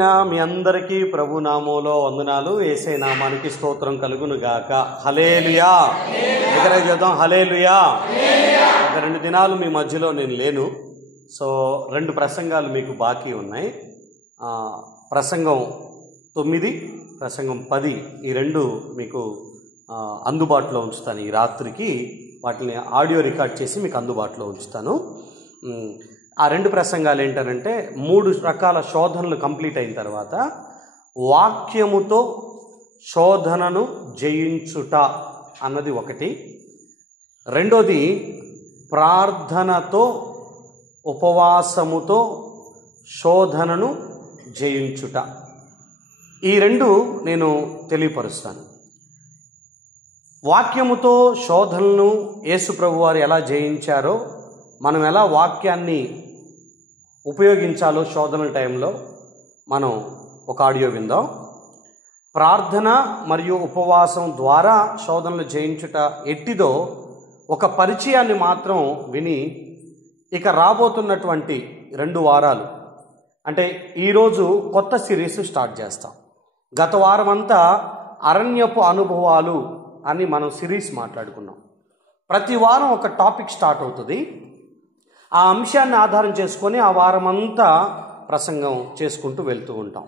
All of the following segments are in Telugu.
మీ అందరికీ ప్రభు నామములో వందనాలు. యేసయ్య నామానికి స్తోత్రం కలుగును గాక. హల్లెలూయా. దగ్గర చేద్దాం. హల్లెలూయా. ఒక 2 దినాలు మీ మధ్యలో నేను లేను. సో 2 ప్రసంగాలు మీకు బాకీ ఉన్నాయి. ప్రసంగం 9, ప్రసంగం 10 ఈ 2 మీకు అందుబాటులో ఉంచుతాను. ఈ రాత్రికి వాటిని ఆడియో రికార్డ్ చేసి మీకు అందుబాటులో ఉంచుతాను. ఆ 2 ప్రసంగాలు ఏంటంటే 3 రకాల శోధనలు కంప్లీట్ అయిన తర్వాత వాక్యముతో శోధనను జయించుట అన్నది ఒకటి, రెండోది ప్రార్థనతో ఉపవాసముతో శోధనను జయించుట. ఈ 2 నేను తెలియపరుస్తాను. వాక్యముతో శోధనను యేసు ప్రభు వారు ఎలా జయించారో, మనం ఎలా వాక్యాన్ని ఉపయోగించాలో శోధన టైంలో మనం ఒక ఆడియో విందాం. ప్రార్థన మరియు ఉపవాసం ద్వారా శోధనలు జయించుట ఎట్టిదో ఒక పరిచయాన్ని మాత్రం విని ఇక రాబోతున్నటువంటి 2 వారాలు అంటే ఈరోజు కొత్త సిరీస్ స్టార్ట్ చేస్తాం. గత వారం అంతా అరణ్యపు అనుభవాలు అని మనం సిరీస్ మాట్లాడుకున్నాం. ప్రతి వారం ఒక టాపిక్ స్టార్ట్ అవుతుంది. ఆ అంశాన్ని ఆధారం చేసుకొని ఆ వారం అంతా ప్రసంగం చేసుకుంటూ వెళ్తూ ఉంటాం.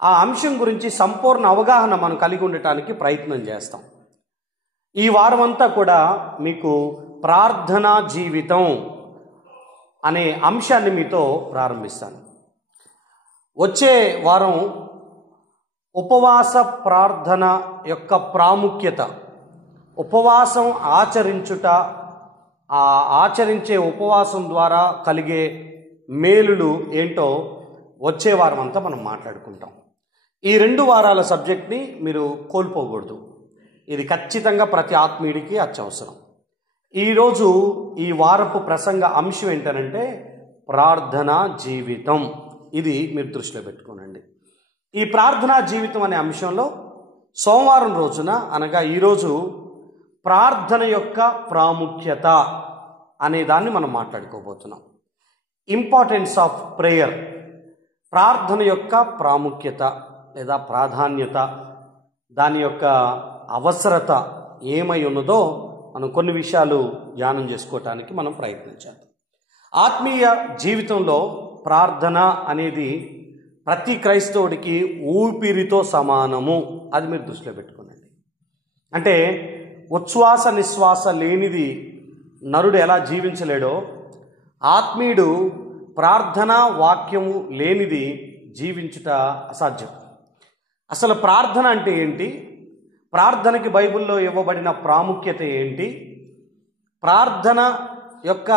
ఆ అంశం గురించి సంపూర్ణ అవగాహన మనం కలిగి ఉండటానికి ప్రయత్నం చేస్తాం. ఈ వారం అంతా కూడా మీకు ప్రార్థనా జీవితం అనే అంశాన్ని మీతో ప్రారంభిస్తాను. వచ్చే వారం ఉపవాస ప్రార్థన యొక్క ప్రాముఖ్యత, ఉపవాసం ఆచరించుట, ఆ ఆచరించే ఉపవాసం ద్వారా కలిగే మేలులు ఏంటో వచ్చే వారం అంతా మనం మాట్లాడుకుంటాం. ఈ 2 వారాల సబ్జెక్ట్ని మీరు కోల్పోకూడదు. ఇది ఖచ్చితంగా ప్రతి ఆత్మీయుడికి అత్యవసరం. ఈరోజు ఈ వారపు ప్రసంగ అంశం ఏంటంటే ప్రార్థనా జీవితం. ఇది మీరు దృష్టిలో పెట్టుకోనండి. ఈ ప్రార్థనా జీవితం అనే అంశంలో సోమవారం రోజున అనగా ఈరోజు ప్రార్థన యొక్క ప్రాముఖ్యత అనే దాన్ని మనం మాట్లాడుకోబోతున్నాం. ఇంపార్టెన్స్ ఆఫ్ ప్రేయర్, ప్రార్థన యొక్క ప్రాముఖ్యత లేదా ప్రాధాన్యత, దాని యొక్క అవసరత ఏమై ఉన్నదో మనం కొన్ని విషయాలు ధ్యానం చేసుకోవటానికి మనం ప్రయత్నించాలి. ఆత్మీయ జీవితంలో ప్రార్థన అనేది ప్రతి క్రైస్తవుడికి ఊపిరితో సమానము. అది మీరు దృష్టిలో పెట్టుకోనండి. అంటే ఉచ్ఛ్వాస నిశ్వాస లేనిది నరుడు ఎలా జీవించలేడో, ఆత్మీయుడు ప్రార్థన వాక్యము లేనిది జీవించుట అసాధ్యం. అసలు ప్రార్థన అంటే ఏంటి? ప్రార్థనకి బైబిల్లో ఇవ్వబడిన ప్రాముఖ్యత ఏంటి? ప్రార్థన యొక్క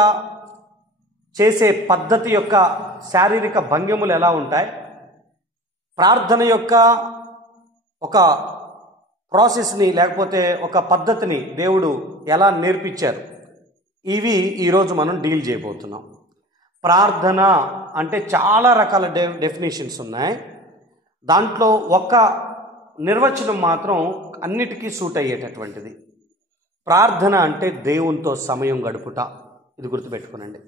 చేసే పద్ధతి యొక్క శారీరక భంగిమలు ఎలా ఉంటాయి? ప్రార్థన యొక్క ఒక ప్రాసెస్ని లేకపోతే ఒక పద్ధతిని దేవుడు ఎలా నేర్పించారు? ఇవి ఈరోజు మనం డీల్ చేయబోతున్నాం. ప్రార్థన అంటే చాలా రకాల డెఫినేషన్స్ ఉన్నాయి. దాంట్లో ఒక నిర్వచనం మాత్రం అన్నిటికీ సూట్ అయ్యేటటువంటిది. ప్రార్థన అంటే దేవునితో సమయం గడుపుట. ఇది గుర్తుపెట్టుకోనండి.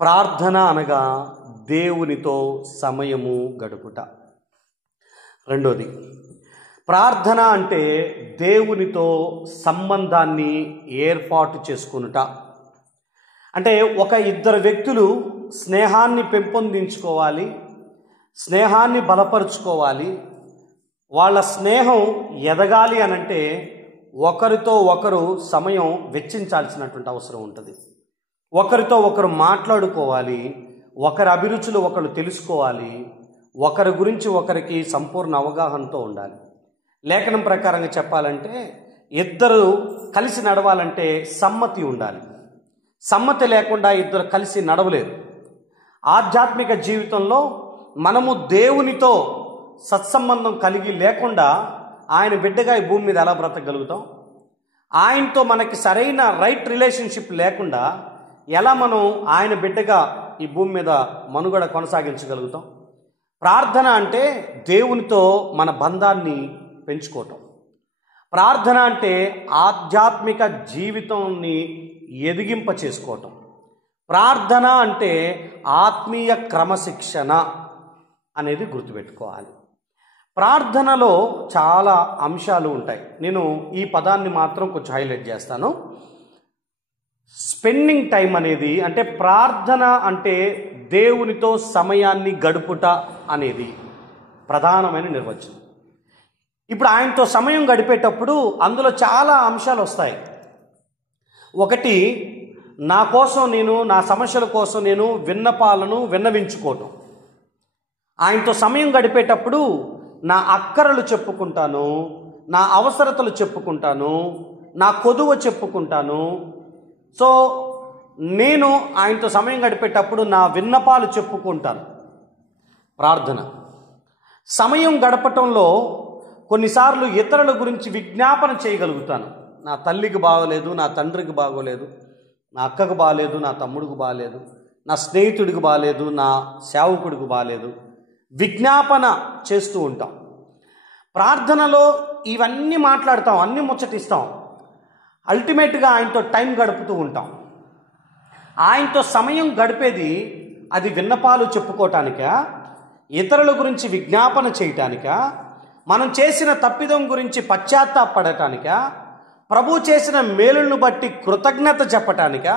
ప్రార్థన అనగా దేవునితో సమయము గడుపుట. రెండోది, ప్రార్థన అంటే దేవునితో సంబంధాన్ని ఏర్పాటు చేసుకొనుట. అంటే ఒక 2 వ్యక్తులు స్నేహాన్ని పెంపొందించుకోవాలి, స్నేహాన్ని బలపరుచుకోవాలి, వాళ్ళ స్నేహం ఎదగాలి అనంటే ఒకరితో ఒకరు సమయం వెచ్చించాల్సినటువంటి అవసరం ఉంటుంది. ఒకరితో ఒకరు మాట్లాడుకోవాలి, ఒకరి అభిరుచులు ఒకరు తెలుసుకోవాలి, ఒకరి గురించి ఒకరికి సంపూర్ణ అవగాహనతో ఉండాలి. లేఖనం ప్రకారంగా చెప్పాలంటే 2 కలిసి నడవాలంటే సమ్మతి ఉండాలి. సమ్మతి లేకుండా 2 కలిసి నడవలేరు. ఆధ్యాత్మిక జీవితంలో మనము దేవునితో సత్సంబంధం కలిగి లేకుండా ఆయన బిడ్డగా ఈ భూమి మీద ఎలా బ్రతకగలుగుతాం? ఆయనతో మనకి సరైన రైట్ రిలేషన్షిప్ లేకుండా ఎలా మనం ఆయన బిడ్డగా ఈ భూమి మీద మనుగడ కొనసాగించగలుగుతాం? ప్రార్థన అంటే దేవునితో మన బంధాన్ని పెంచుకోవటం. ప్రార్థన అంటే ఆధ్యాత్మిక జీవితాన్ని ఎదిగింప చేసుకోవటం. ప్రార్థన అంటే ఆత్మీయ క్రమశిక్షణ అనేది గుర్తుపెట్టుకోవాలి. ప్రార్థనలో చాలా అంశాలు ఉంటాయి. నేను ఈ పదాన్ని మాత్రం కొంచెం హైలైట్ చేస్తాను. స్పెండింగ్ టైం అనేది, అంటే ప్రార్థన అంటే దేవునితో సమయాన్ని గడుపుట అనేది ప్రధానమైన నిర్వచనం. ఇప్పుడు ఆయనతో సమయం గడిపేటప్పుడు అందులో చాలా అంశాలు వస్తాయి. ఒకటి, నా కోసం నేను, నా సమస్యల కోసం నేను విన్నపాలను విన్నవించుకోవటం. ఆయనతో సమయం గడిపేటప్పుడు నా అక్కరలు చెప్పుకుంటాను, నా అవసరతలు చెప్పుకుంటాను, నా కొదువ చెప్పుకుంటాను. సో నేను ఆయనతో సమయం గడిపేటప్పుడు నా విన్నపాలు చెప్పుకుంటాను. ప్రార్థన. సమయం గడపటంలో కొన్నిసార్లు ఇతరుల గురించి విజ్ఞాపన చేయగలుగుతాను. నా తల్లికి బాగోలేదు, నా తండ్రికి బాగోలేదు, నా అక్కకు బాగలేదు, నా తమ్ముడికి బాగలేదు, నా స్నేహితుడికి బాగలేదు, నా సేవకుడికి బాగలేదు. విజ్ఞాపన చేస్తూ ఉంటాం. ప్రార్థనలో ఇవన్నీ మాట్లాడతాం, అన్నీ ముచ్చటిస్తాం. అల్టిమేట్గా ఆయనతో టైం గడుపుతూ ఉంటాం. ఆయనతో సమయం గడిపేది అది విన్నపాలు చెప్పుకోవటానికా, ఇతరుల గురించి విజ్ఞాపన చేయటానికా, మనం చేసిన తప్పిదం గురించి పశ్చాత్తాపడటానికా, ప్రభు చేసిన మేలులను బట్టి కృతజ్ఞత చెప్పటానికా,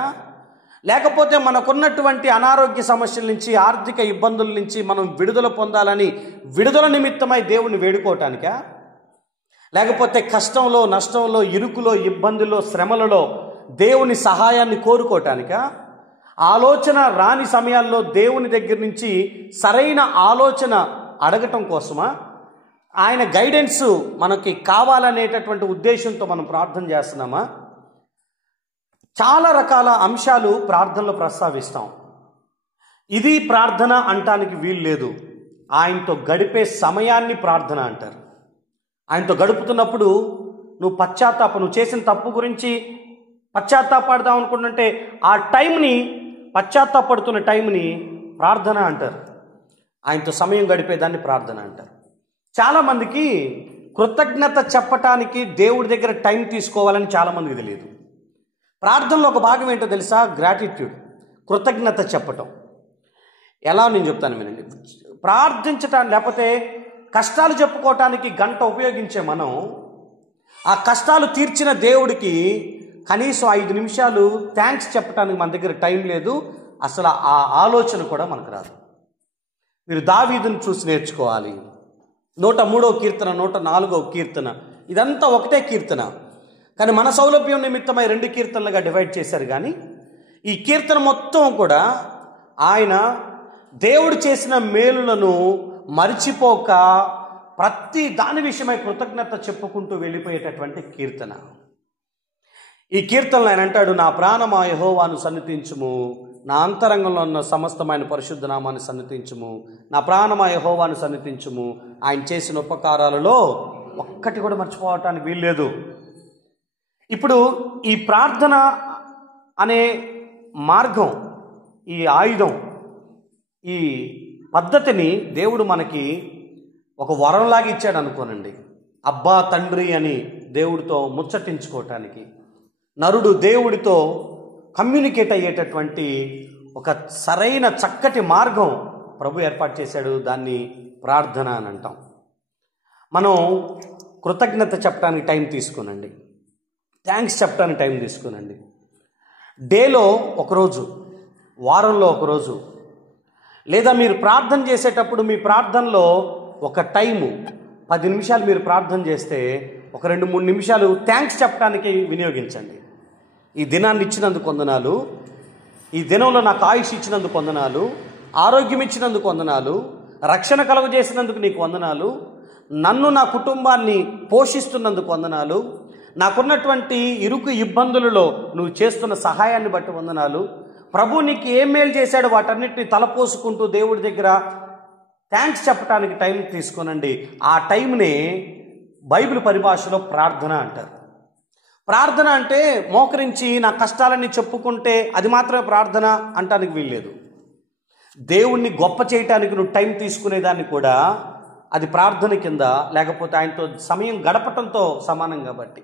లేకపోతే మనకున్నటువంటి అనారోగ్య సమస్యల నుంచి, ఆర్థిక ఇబ్బందుల నుంచి మనం విడుదల పొందాలని విడుదల నిమిత్తమై దేవుని వేడుకోవటానికా, లేకపోతే కష్టంలో, నష్టంలో, ఇరుకులో, ఇబ్బందుల్లో, శ్రమలలో దేవుని సహాయాన్ని కోరుకోవటానికా, ఆలోచన రాని సమయాల్లో దేవుని దగ్గర నుంచి సరైన ఆలోచన అడగటం కోసమా, ఆయన గైడెన్స్ మనకి కావాలనేటటువంటి ఉద్దేశంతో మనం ప్రార్థన చేస్తున్నామా? చాలా రకాల అంశాలు ప్రార్థనలో ప్రస్తావిస్తాం. ఇది ప్రార్థన అంటానికి వీలు లేదు. ఆయనతో గడిపే సమయాన్ని ప్రార్థన అంటారు. ఆయనతో గడుపుతున్నప్పుడు నువ్వు చేసిన తప్పు గురించి పశ్చాత్తాపడదాం అనుకుంటుంటే ఆ టైంని, పశ్చాత్తాపడుతున్న టైంని ప్రార్థన అంటారు. ఆయనతో సమయం గడిపేదాన్ని ప్రార్థన అంటారు. చాలామందికి కృతజ్ఞత చెప్పటానికి దేవుడి దగ్గర టైం తీసుకోవాలని చాలామందికి తెలియదు. ప్రార్థనలో ఒక భాగం ఏంటో తెలుసా? గ్రాటిట్యూడ్, కృతజ్ఞత చెప్పటం. ఎలా నేను చెప్తాను వినండి. ప్రార్థించటానికి, లేకపోతే కష్టాలు చెప్పుకోవటానికి గంట ఉపయోగించే మనం ఆ కష్టాలు తీర్చిన దేవుడికి కనీసం 5 నిమిషాలు థ్యాంక్స్ చెప్పడానికి మన దగ్గర టైం లేదు. అసలు ఆ ఆలోచన కూడా మనకు రాదు. మీరు దావీదును చూసి నేర్చుకోవాలి. 103వ కీర్తన, 104వ కీర్తన, ఇదంతా ఒకటే కీర్తన. కానీ మన సౌలభ్యం నిమిత్తమై 2 కీర్తనలుగా డివైడ్ చేశారు. కానీ ఈ కీర్తన మొత్తం కూడా ఆయన దేవుడు చేసిన మేలులను మరిచిపోక ప్రతి దాని విషయమై కృతజ్ఞత చెప్పుకుంటూ వెళ్ళిపోయేటటువంటి కీర్తన. ఈ కీర్తనలో ఆయన అంటాడు, నా ప్రాణమా యెహోవాను సన్నిధించుము, నా అంతరంగంలో ఉన్న సమస్తమైన పరిశుద్ధ నామాన్ని సన్నిధించుము, నా ప్రాణమా యెహోవాను సన్నిధించుము. ఆయన చేసిన ఉపకారాలలో ఒక్కటి కూడా మర్చిపోవటానికి వీల్లేదు. ఇప్పుడు ఈ ప్రార్థన అనే మార్గం, ఈ ఆయుధం, ఈ పద్ధతిని దేవుడు మనకి ఒక వరంలాగా ఇచ్చాడు అనుకోనండి. అబ్బా తండ్రి అని దేవుడితో ముచ్చటించుకోవటానికి, నరుడు దేవుడితో కమ్యూనికేట్ అయ్యేటటువంటి ఒక సరైన చక్కటి మార్గం ప్రభు ఏర్పాటు చేశాడు. దాన్ని ప్రార్థన అని అంటాం. మనం కృతజ్ఞత చెప్పడానికి టైం తీసుకోనండి, థ్యాంక్స్ చెప్పడానికి టైం తీసుకోనండి. డేలో ఒకరోజు, వారంలో ఒకరోజు, లేదా మీరు ప్రార్థన చేసేటప్పుడు మీ ప్రార్థనలో ఒక టైము 10 నిమిషాలు మీరు ప్రార్థన చేస్తే ఒక 2-3 నిమిషాలు థ్యాంక్స్ చెప్పడానికి వినియోగించండి. ఈ దినాన్ని ఇచ్చినందుకు వందనాలు, ఈ దినంలో నాకు ఆయుష్ ఇచ్చినందుకు వందనాలు, ఆరోగ్యం ఇచ్చినందుకు వందనాలు, రక్షణ కలుగజేసినందుకు నీకు వందనాలు, నన్ను, నా కుటుంబాన్ని పోషిస్తున్నందుకు వందనాలు, నాకున్నటువంటి ఇరుకు ఇబ్బందులలో నువ్వు చేస్తున్న సహాయాన్ని బట్టి వందనాలు, ప్రభు నీకు ఏం మేలు చేశాడో వాటన్నిటిని తలపోసుకుంటూ దేవుడి దగ్గర థ్యాంక్స్ చెప్పడానికి టైం తీసుకోనండి. ఆ టైంనే బైబిల్ పరిభాషలో ప్రార్థన అంటారు. ప్రార్థన అంటే మోకరించి నా కష్టాలన్నీ చెప్పుకుంటే అది మాత్రమే ప్రార్థన అంటానికి వీల్లేదు. దేవుణ్ణి గొప్ప చేయటానికి నువ్వు టైం తీసుకునేదాన్ని కూడా అది ప్రార్థన కింద, లేకపోతే ఆయనతో సమయం గడపటంతో సమానం కాబట్టి.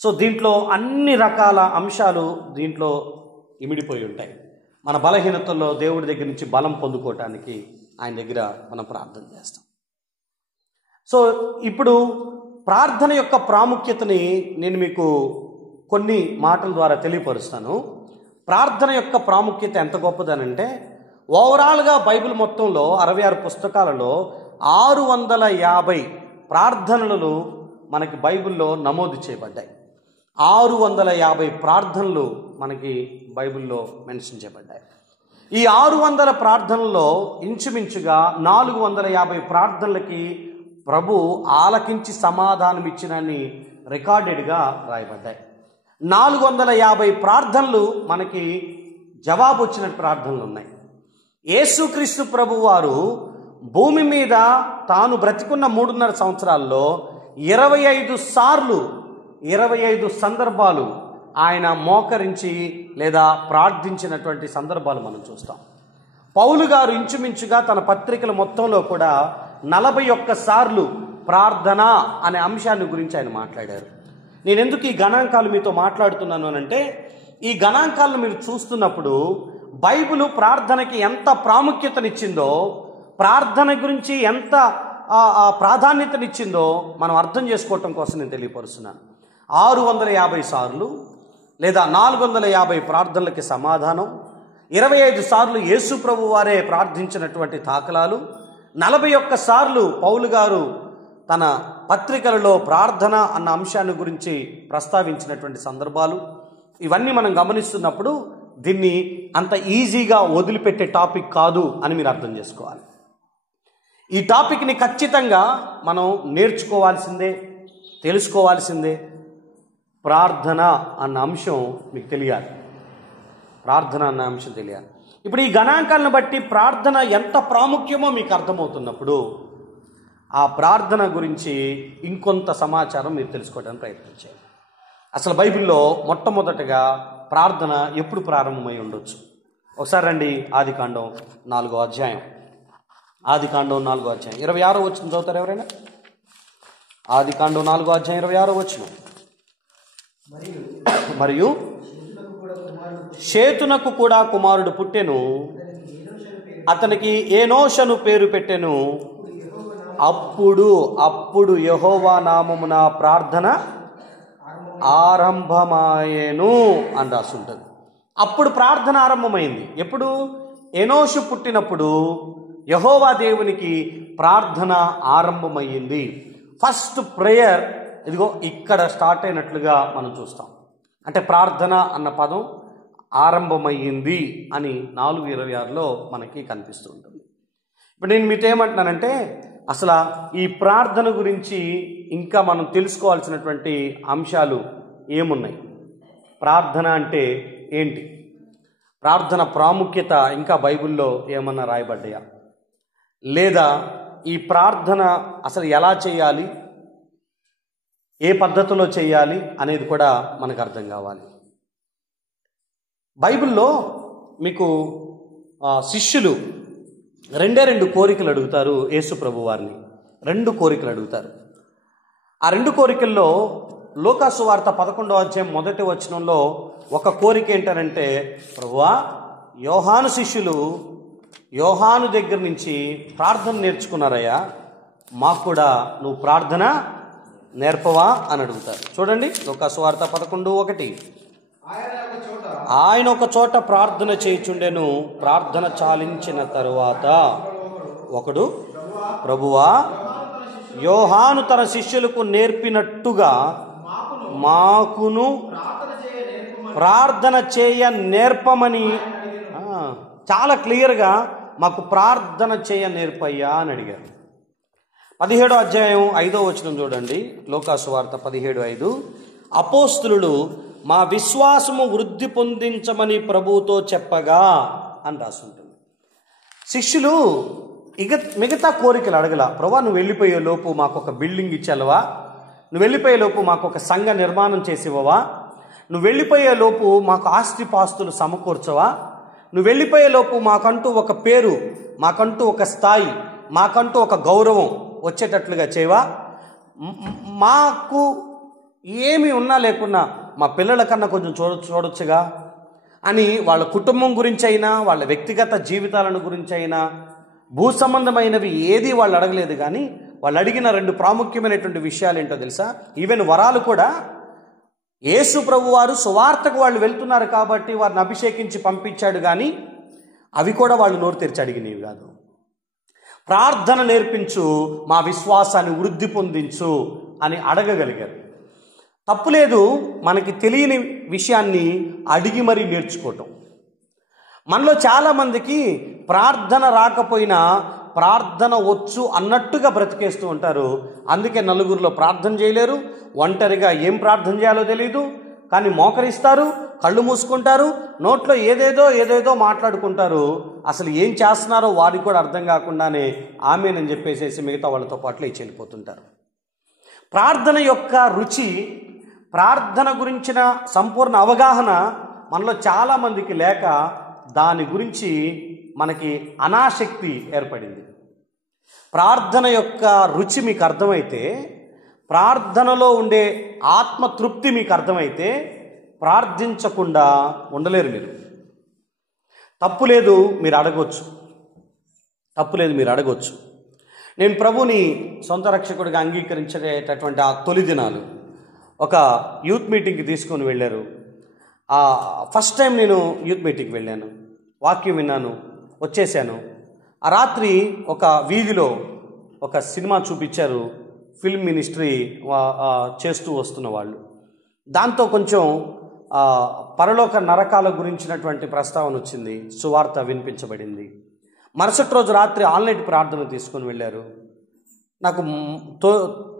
సో దీంట్లో అన్ని రకాల అంశాలు దీంట్లో ఇమిడిపోయి ఉంటాయి. మన బలహీనతల్లో దేవుడి దగ్గర నుంచి బలం పొందుకోవటానికి ఆయన దగ్గర మనం ప్రార్థన చేస్తాం. సో ఇప్పుడు ప్రార్థన యొక్క ప్రాముఖ్యతని నేను మీకు కొన్ని మాటల ద్వారా తెలియపరుస్తాను. ప్రార్థన యొక్క ప్రాముఖ్యత ఎంత గొప్పదనంటే, ఓవరాల్గా బైబిల్ మొత్తంలో 66 పుస్తకాలలో 650 ప్రార్థనలు మనకి బైబిల్లో నమోదు చేయబడ్డాయి. 650 ప్రార్థనలు మనకి బైబిల్లో మెన్షన్ చేయబడ్డాయి. ఈ 600 ప్రార్థనల్లో ఇంచుమించుగా 450 ప్రార్థనలకి ప్రభు ఆలకించి సమాధానం ఇచ్చినని రికార్డెడ్గా రాయబడ్డాయి. 450 ప్రార్థనలు మనకి జవాబు వచ్చిన ప్రార్థనలు ఉన్నాయి. యేసుక్రీస్తు ప్రభు వారు భూమి మీద తాను బ్రతికున్న 3.5 సంవత్సరాల్లో 25 సార్లు 25 సందర్భాలు ఆయన మోకరించి లేదా ప్రార్థించినటువంటి సందర్భాలు మనం చూస్తాం. పౌలు గారు ఇంచుమించుగా తన పత్రికల మొత్తంలో కూడా 41 సార్లు ప్రార్థన అనే అంశాన్ని గురించి ఆయన మాట్లాడారు. నేను ఎందుకు ఈ గణాంకాలు మీతో మాట్లాడుతున్నాను అనంటే, ఈ గణాంకాలను మీరు చూస్తున్నప్పుడు బైబిల్ ప్రార్థనకి ఎంత ప్రాముఖ్యతనిచ్చిందో, ప్రార్థన గురించి ఎంత ప్రాధాన్యతనిచ్చిందో మనం అర్థం చేసుకోవటం కోసం నేను తెలియపరుస్తున్నాను. 650 సార్లు లేదా 450 ప్రార్థనలకి సమాధానం, 25 సార్లు యేసు ప్రభు వారే ప్రార్థించినటువంటి దాఖలాలు, 41 సార్లు పౌలు గారు తన పత్రికలలో ప్రార్థన అన్న అంశాన్ని గురించి ప్రస్తావించినటువంటి సందర్భాలు, ఇవన్నీ మనం గమనిస్తున్నప్పుడు దీన్ని అంత ఈజీగా వదిలిపెట్టే టాపిక్ కాదు అని మీరు అర్థం చేసుకోవాలి. ఈ టాపిక్ని ఖచ్చితంగా మనం నేర్చుకోవాల్సిందే, తెలుసుకోవాల్సిందే. ప్రార్థన అన్న అంశం మీకు తెలియాలి. ప్రార్థన అన్న అంశం తెలియాలి. ఇప్పుడు ఈ గణాంకాలను బట్టి ప్రార్థన ఎంత ప్రాముఖ్యమో మీకు అర్థమవుతున్నప్పుడు ఆ ప్రార్థన గురించి ఇంకొంత సమాచారం మీరు తెలుసుకోవడానికి ప్రయత్నించారు. అసలు బైబిల్లో మొట్టమొదటగా ప్రార్థన ఎప్పుడు ప్రారంభమై ఉండొచ్చు? ఒకసారి రండి, ఆదికాండం 4వ అధ్యాయం. ఆదికాండం 4వ అధ్యాయం 26వ వచనం చదువుతారు ఎవరైనా? ఆదికాండం 4వ అధ్యాయం 26వ వచనం. మరియు షేతునకు కూడా కుమారుడు పుట్టెను, అతనికి ఏనోషను పేరు పెట్టెను. అప్పుడు యెహోవా నామమున ప్రార్థన ఆరంభమాయెను అని రాసి ఉంటుంది. అప్పుడు ప్రార్థన ఆరంభమైంది. ఎప్పుడు? ఎనోషు పుట్టినప్పుడు యెహోవా దేవునికి ప్రార్థన ఆరంభమయ్యింది. ఫస్ట్ ప్రేయర్ ఇదిగో ఇక్కడ స్టార్ట్ అయినట్లుగా మనం చూస్తాం. అంటే ప్రార్థన అన్న పదం ఆరంభమయ్యింది అని 4:26లో మనకి కనిపిస్తూ ఉంటుంది. ఇప్పుడు నేను మీతో ఏమంటున్నానంటే, అసలు ఈ ప్రార్థన గురించి ఇంకా మనం తెలుసుకోవాల్సినటువంటి అంశాలు ఏమున్నాయి? ప్రార్థన అంటే ఏంటి? ప్రార్థన ప్రాముఖ్యత ఇంకా బైబిల్లో ఏమన్నా రాయబడ్డాయా? లేదా ఈ ప్రార్థన అసలు ఎలా చేయాలి, ఏ పద్ధతిలో చేయాలి అనేది కూడా మనకు అర్థం కావాలి. బైబిల్లో మీకు శిష్యులు 2 కోరికలు అడుగుతారు యేసు ప్రభు వారిని. 2 కోరికలు అడుగుతారు. ఆ 2 కోరికల్లో లూకాసు వార్త 11వ అధ్యాయం 1వ వచనంలో ఒక కోరిక ఏంటనంటే, ప్రభువా, యోహాను శిష్యులు యోహాను దగ్గర నుంచి ప్రార్థన నేర్చుకున్నారయ్యా, మాకు కూడా నువ్వు ప్రార్థన నేర్పవా అని అడుగుతారు. చూడండి, లూకాసు వార్త 11:1. ఆయన ఒక చోట ప్రార్థన చేయుచుండెను. ప్రార్థన చాలించిన తరువాత ఒకడు, ప్రభువా, యోహాను తన శిష్యులకు నేర్పినట్టుగా మాకును ప్రార్థన చేయ నేర్పమని, చాలా క్లియర్గా మాకు ప్రార్థన చేయ నేర్పయ్యా అని అడిగారు. 17వ అధ్యాయం 5వ వచనం చూడండి, లూకాసు వార్త 17:5. అపోస్తులు మా విశ్వాసము వృద్ధి పొందించమని ప్రభువుతో చెప్పగా అని రాస్తుంటుంది. శిష్యులు మిగతా కోరికలు అడగల. ప్రభువా, నువ్వు వెళ్ళిపోయే లోపు మాకు ఒక బిల్డింగ్ ఇచ్చేవా? నువ్వు వెళ్ళిపోయే లోపు మాకు ఒక సంఘ నిర్మాణం చేసివ్వవా? నువ్వు వెళ్ళిపోయే లోపు మాకు ఆస్తిపాస్తులు సమకూర్చవా? నువ్వు వెళ్ళిపోయే లోపు మాకంటూ ఒక పేరు, మాకంటూ ఒక స్థాయి, మాకంటూ ఒక గౌరవం వచ్చేటట్లుగా చేయవా? మాకు ఏమి ఉన్నా లేకున్నా మా పిల్లల కన్నా కొంచెం చూడొచ్చుగా అని వాళ్ళ కుటుంబం గురించి అయినా, వాళ్ళ వ్యక్తిగత జీవితాలను గురించి అయినా, భూ సంబంధమైనవి ఏది వాళ్ళు అడగలేదు, కానీ వాళ్ళు అడిగిన 2 ప్రాముఖ్యమైనటువంటి విషయాలు ఏంటో తెలుసా? ఈవెన్ వరాలు కూడా యేసు ప్రభు వారు సువార్తకు వాళ్ళు వెళ్తున్నారు కాబట్టి వారిని అభిషేకించి పంపించాడు, కానీ అవి కూడా వాళ్ళు నోరు తెరిచి అడిగినవి కాదు. ప్రార్థన నేర్పించు, మా విశ్వాసాన్ని వృద్ధి పొందించు అని అడగగలిగారు. తప్పులేదు మనకి తెలియని విషయాన్ని అడిగి మరీ నేర్చుకోవటం. మనలో చాలామందికి ప్రార్థన రాకపోయినా ప్రార్థన వచ్చు అన్నట్టుగా బ్రతికేస్తూ ఉంటారు. అందుకే నలుగురిలో ప్రార్థన చేయలేరు, ఒంటరిగా ఏం ప్రార్థన చేయాలో తెలియదు, కానీ మోకరిస్తారు, కళ్ళు మూసుకుంటారు, నోట్లో ఏదేదో మాట్లాడుకుంటారు. అసలు ఏం చేస్తున్నారో వారికి కూడా అర్థం కాకుండానే ఆమేనని చెప్పేసేసి మిగతా వాళ్ళతో పాటు లేచి వెళ్ళిపోతుంటారు. ప్రార్థన యొక్క రుచి, ప్రార్థన గురించిన సంపూర్ణ అవగాహన మనలో చాలామందికి లేక దాని గురించి మనకి అనాసక్తి ఏర్పడింది. ప్రార్థన యొక్క రుచి మీకు అర్థమైతే, ప్రార్థనలో ఉండే ఆత్మతృప్తి మీకు అర్థమైతే ప్రార్థించకుండా ఉండలేరు మీరు. తప్పులేదు, మీరు అడగొచ్చు. నేను ప్రభుని సొంత రక్షకుడిగా అంగీకరించేటటువంటి ఆ తొలి దినాలు ఒక యూత్ మీటింగ్కి తీసుకొని వెళ్ళారు. ఫస్ట్ టైం నేను యూత్ మీటింగ్కి వెళ్ళాను, వాక్యం విన్నాను, వచ్చేసాను. ఆ రాత్రి ఒక వీధిలో ఒక సినిమా చూపించారు, ఫిల్మ్ మినిస్ట్రీ చేస్తూ వస్తున్న వాళ్ళు. దాంతో కొంచెం పరలోక నరకాల గురించినటువంటి ప్రస్తావన వచ్చింది, సువార్త వినిపించబడింది. మరుసటి రోజు రాత్రి ఆన్లైన్ ప్రార్థన తీసుకొని వెళ్ళారు. నాకు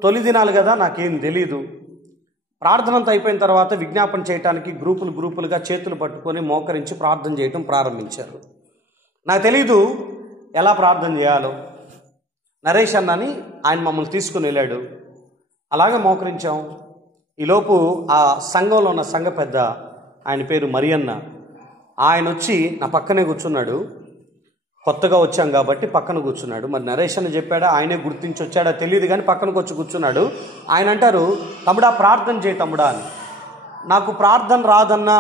తొలి దినాలు కదా, నాకేం తెలీదు. ప్రార్థనంతా అయిపోయిన తర్వాత విజ్ఞాపన చేయడానికి గ్రూపులుగా చేతులు పట్టుకొని మోకరించి ప్రార్థన చేయటం ప్రారంభించారు. నాకు తెలీదు ఎలా ప్రార్థన చేయాలో. నరేష్ అన్నని ఆయన మమ్మల్ని తీసుకుని వెళ్ళాడు. అలాగే మోకరించాం. ఈలోపు ఆ సంఘంలో ఉన్న సంఘ పెద్ద, ఆయన పేరు మరియన్న, ఆయన వచ్చి నా పక్కనే కూర్చున్నాడు. కొత్తగా వచ్చాం కాబట్టి పక్కన కూర్చున్నాడు. మరి నరేష్ అని చెప్పాడా, ఆయనే గుర్తించి వచ్చాడా తెలియదు, కానీ పక్కనకు వచ్చి కూర్చున్నాడు. ఆయన అంటారు, తమ్ముడా ప్రార్థన చేయి తమ్ముడా అని. నాకు ప్రార్థన రాదన్నా,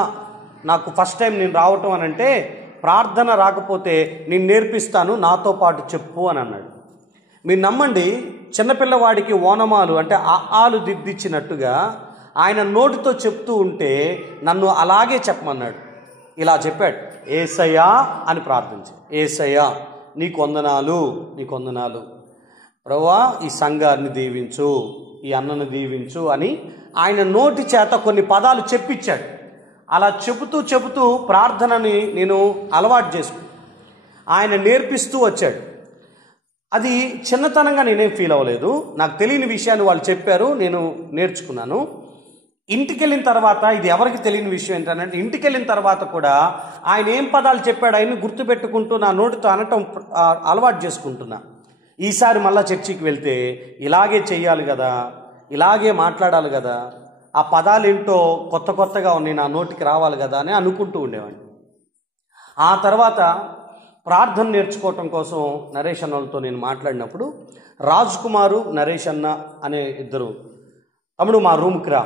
నాకు ఫస్ట్ టైం నేను రావటం అని అంటే, ప్రార్థన రాకపోతే నేను నేర్పిస్తాను, నాతో పాటు చెప్పు అని అన్నాడు. మీరు నమ్మండి, చిన్నపిల్లవాడికి ఓనమాలు అంటే ఆలు దిద్దిచ్చినట్టుగా ఆయన నోటితో చెప్తూ ఉంటే నన్ను అలాగే చెప్పమన్నాడు. ఇలా చెప్పాడు, యేసయ్యా అని ప్రార్థించి, యేసయ్యా నీకు వందనాలు, ప్రభువా ఈ సంఘాన్ని దీవించు, ఈ అన్నను దీవించు అని ఆయన నోటి చేత కొన్ని పదాలు చెప్పించాడు. అలా చెబుతూ ప్రార్థనని నేను అలవాటు చేసుకుని ఆయన నేర్పిస్తూ వచ్చాడు. అది చిన్నతనంగా నేనేం ఫీల్ అవ్వలేదు. నాకు తెలియని విషయాన్ని వాళ్ళు చెప్పారు, నేను నేర్చుకున్నాను. ఇంటికి వెళ్ళిన తర్వాత, ఇది ఎవరికి తెలియని విషయం ఏంటంటే, ఇంటికి వెళ్ళిన తర్వాత కూడా ఆయన ఏం పదాలు చెప్పాడు ఆయన్ని గుర్తుపెట్టుకుంటూ నా నోటితో అనటం అలవాటు చేసుకుంటున్నా. ఈసారి మళ్ళీ చర్చికి వెళ్తే ఇలాగే చెయ్యాలి కదా, ఇలాగే మాట్లాడాలి కదా, ఆ పదాలు ఏంటో కొత్తగా ఉన్నాయి, నా నోటికి రావాలి కదా అని అనుకుంటూ ఉండేవాడిని. ఆ తర్వాత ప్రార్థన నేర్చుకోవటం కోసం నరేష్ అన్నలతో నేను మాట్లాడినప్పుడు, రాజ్ కుమారు, నరేష్ అన్న అనే ఇద్దరు, తమ్ముడు మా రూమ్కి రా,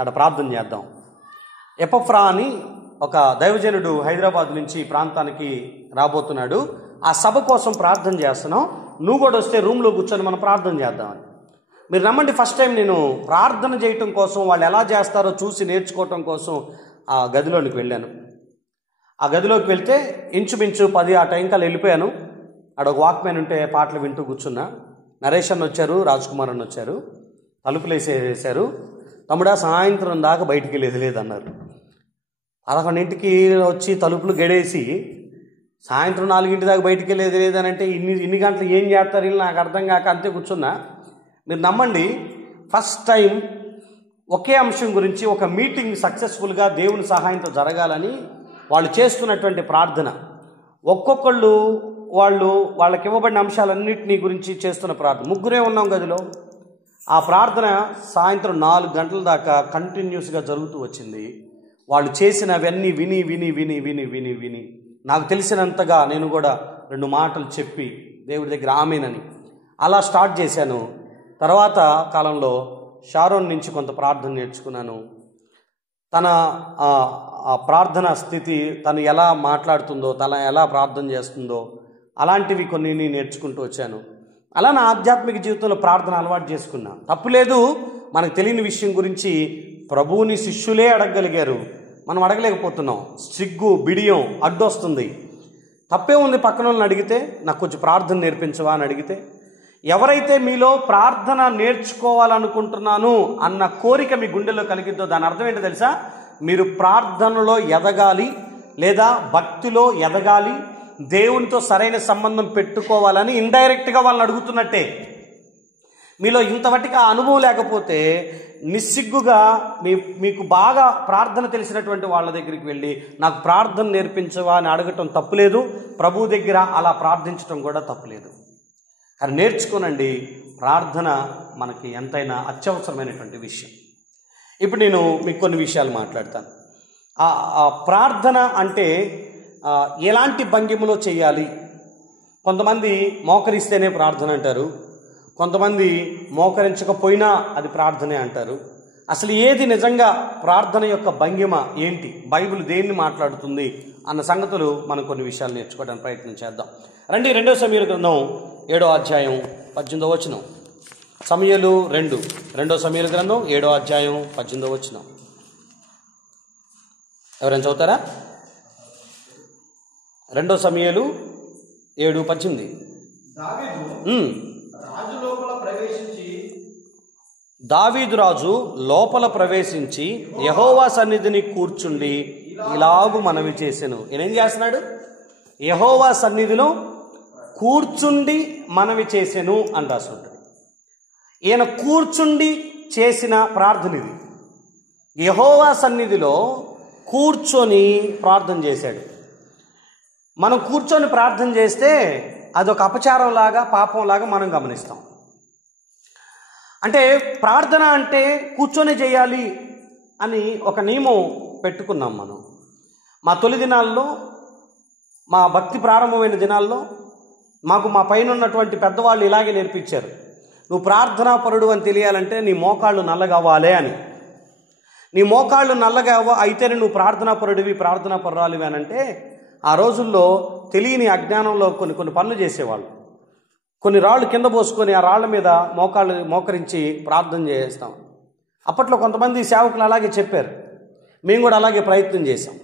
ఆడ ప్రార్థన చేద్దాం. ఎపఫ్రా అని ఒక దైవజనుడు హైదరాబాద్ నుంచి ప్రాంతానికి రాబోతున్నాడు, ఆ సభ కోసం ప్రార్థన చేస్తున్నాం, నువ్వు కూడా వస్తే రూమ్లో కూర్చొని మనం ప్రార్థన చేద్దామని. మీరు నమ్మండి, ఫస్ట్ టైం నేను ప్రార్థన చేయటం కోసం, వాళ్ళు ఎలా చేస్తారో చూసి నేర్చుకోవటం కోసం ఆ గదిలోనికి వెళ్ళాను. ఆ గదిలోకి వెళ్తే ఇంచుమించు 10 ఆ టైం కల్లా వెళ్ళిపోయాను. ఆడ ఒక వాక్మెన్ ఉంటే పాటలు వింటూ కూర్చున్నా. నరేష్ అన్న వచ్చారు, రాజ్ కుమార్ అన్న వచ్చారు, తలుపులు వేసేసారు. తమ్ముడా సాయంత్రం దాకా బయటికి వెళ్ళేది లేదన్నారు. 11ంటికి వచ్చి తలుపులు గడేసి సాయంత్రం 4 దాకా బయటికి వెళ్ళేది లేదని అంటే ఇన్ని గంటలు ఏం చేస్తారు వీళ్ళు, నాకు అర్థం కాక అంతే కూర్చున్నా. మీరు నమ్మండి, ఫస్ట్ టైం ఒకే అంశం గురించి ఒక మీటింగ్ సక్సెస్ఫుల్గా దేవుని సహాయంతో జరగాలని వాళ్ళు చేస్తున్నటువంటి ప్రార్థన, ఒక్కొక్కళ్ళు వాళ్ళకి ఇవ్వబడిన అంశాలన్నింటినీ గురించి చేస్తున్న ప్రార్థన. ముగ్గురే ఉన్నాం గదిలో. ఆ ప్రార్థన సాయంత్రం 4 గంటల దాకా కంటిన్యూస్గా జరుగుతూ వచ్చింది. వాళ్ళు చేసినవన్నీ విని విని విని విని విని విని నాకు తెలిసినంతగా నేను కూడా 2 మాటలు చెప్పి దేవుడి దగ్గర ఆమేనని అలా స్టార్ట్ చేశాను. తర్వాత కాలంలో షారోన్ నుంచి కొంత ప్రార్థన నేర్చుకున్నాను. తన ఆ ప్రార్థన స్థితి, తను ఎలా మాట్లాడుతుందో, తను ఎలా ప్రార్థన చేస్తుందో అలాంటివి కొన్ని నేను నేర్చుకుంటూ వచ్చాను. అలా నా ఆధ్యాత్మిక జీవితంలో ప్రార్థన అలవాటు చేసుకున్నా. తప్పులేదు, మనకు తెలియని విషయం గురించి ప్రభువుని శిష్యులే అడగగలిగారు, మనం అడగలేకపోతున్నాం. సిగ్గు బిడియం అడ్డొస్తుంది. తప్పే ఉంది పక్కన వాళ్ళని అడిగితే, నాకు కొంచెం ప్రార్థన నేర్పించవా అని అడిగితే. ఎవరైతే మీలో ప్రార్థన నేర్చుకోవాలనుకుంటున్నాను అన్న కోరిక మీ గుండెల్లో కలిగిద్దో దాని అర్థం ఏంటో తెలుసా? మీరు ప్రార్థనలో ఎదగాలి, లేదా భక్తిలో ఎదగాలి, దేవునితో సరైన సంబంధం పెట్టుకోవాలని ఇండైరెక్ట్గా వాళ్ళని అడుగుతున్నట్టే. మీలో ఇంతవరకు ఆ అనుభవం లేకపోతే నిస్సిగ్గుగా మీకు బాగా ప్రార్థన తెలిసినటువంటి వాళ్ళ దగ్గరికి వెళ్ళి నాకు ప్రార్థన నేర్పించవా అని అడగటం తప్పులేదు. ప్రభువు దగ్గర అలా ప్రార్థించడం కూడా తప్పులేదు. కానీ నేర్చుకోనండి, ప్రార్థన మనకి ఎంతైనా అత్యవసరమైనటువంటి విషయం. ఇప్పుడు నేను మీకు కొన్ని విషయాలు మాట్లాడతాను. ప్రార్థన అంటే ఎలాంటి భంగిమలో చేయాలి? కొంతమంది మోకరిస్తేనే ప్రార్థన అంటారు, కొంతమంది మోకరించకపోయినా అది ప్రార్థనే అంటారు. అసలు ఏది నిజంగా ప్రార్థన యొక్క భంగిమ ఏంటి, బైబిల్ దేన్ని మాట్లాడుతుంది అన్న సంగతులు మనం కొన్ని విషయాలు నేర్చుకోవడానికి ప్రయత్నం చేద్దాం. రండి, 2 సమూయేలు గ్రంథం 7వ అధ్యాయం 18వ వచనం. సమూయేలు 2 సమూయేలు గ్రంథం 7వ అధ్యాయం 18వ వచనం. ఎవరైనా చదువుతారా? 2 సమూయేలు 7:18. దావీదు రాజు లోపల ప్రవేశించి యెహోవా సన్నిధిని కూర్చుండి ఇలాగు మనవి చేసెను. ఈయనేం చేస్తున్నాడు? యెహోవా సన్నిధిలో కూర్చుండి మనవి చేసెను అని రాసి ఉంటుంది. ఈయన కూర్చుండి చేసిన ప్రార్థన ఇది. యెహోవా సన్నిధిలో కూర్చొని ప్రార్థన చేశాడు. మనం కూర్చొని ప్రార్థన చేస్తే అదొక అపచారంలాగా, పాపంలాగా మనం గమనిస్తాం. అంటే ప్రార్థన అంటే కూర్చొని చేయాలి అని ఒక నియమం పెట్టుకున్నాం మనం. మా తొలి దినాల్లో, మా భక్తి ప్రారంభమైన దినాల్లో మాకు మా పైన ఉన్నటువంటి పెద్దవాళ్ళు ఇలాగే నేర్పించారు. నువ్వు ప్రార్థనా పరుడు అని తెలియాలంటే నీ మోకాళ్ళు నల్లగవ్వాలే అని. నీ మోకాళ్ళు నల్లగా అయితేనే నువ్వు ప్రార్థనా పరుడివి, ప్రార్థనా పరురాలివి అని అంటే, ఆ రోజుల్లో తెలియని అజ్ఞానంలో కొన్ని పనులు చేసేవాళ్ళు. కొన్ని రాళ్ళు కింద పోసుకొని ఆ రాళ్ల మీద మోకరించి ప్రార్థన చేస్తాం. అప్పట్లో కొంతమంది సేవకులు అలాగే చెప్పారు, మేము కూడా అలాగే ప్రయత్నం చేసాం.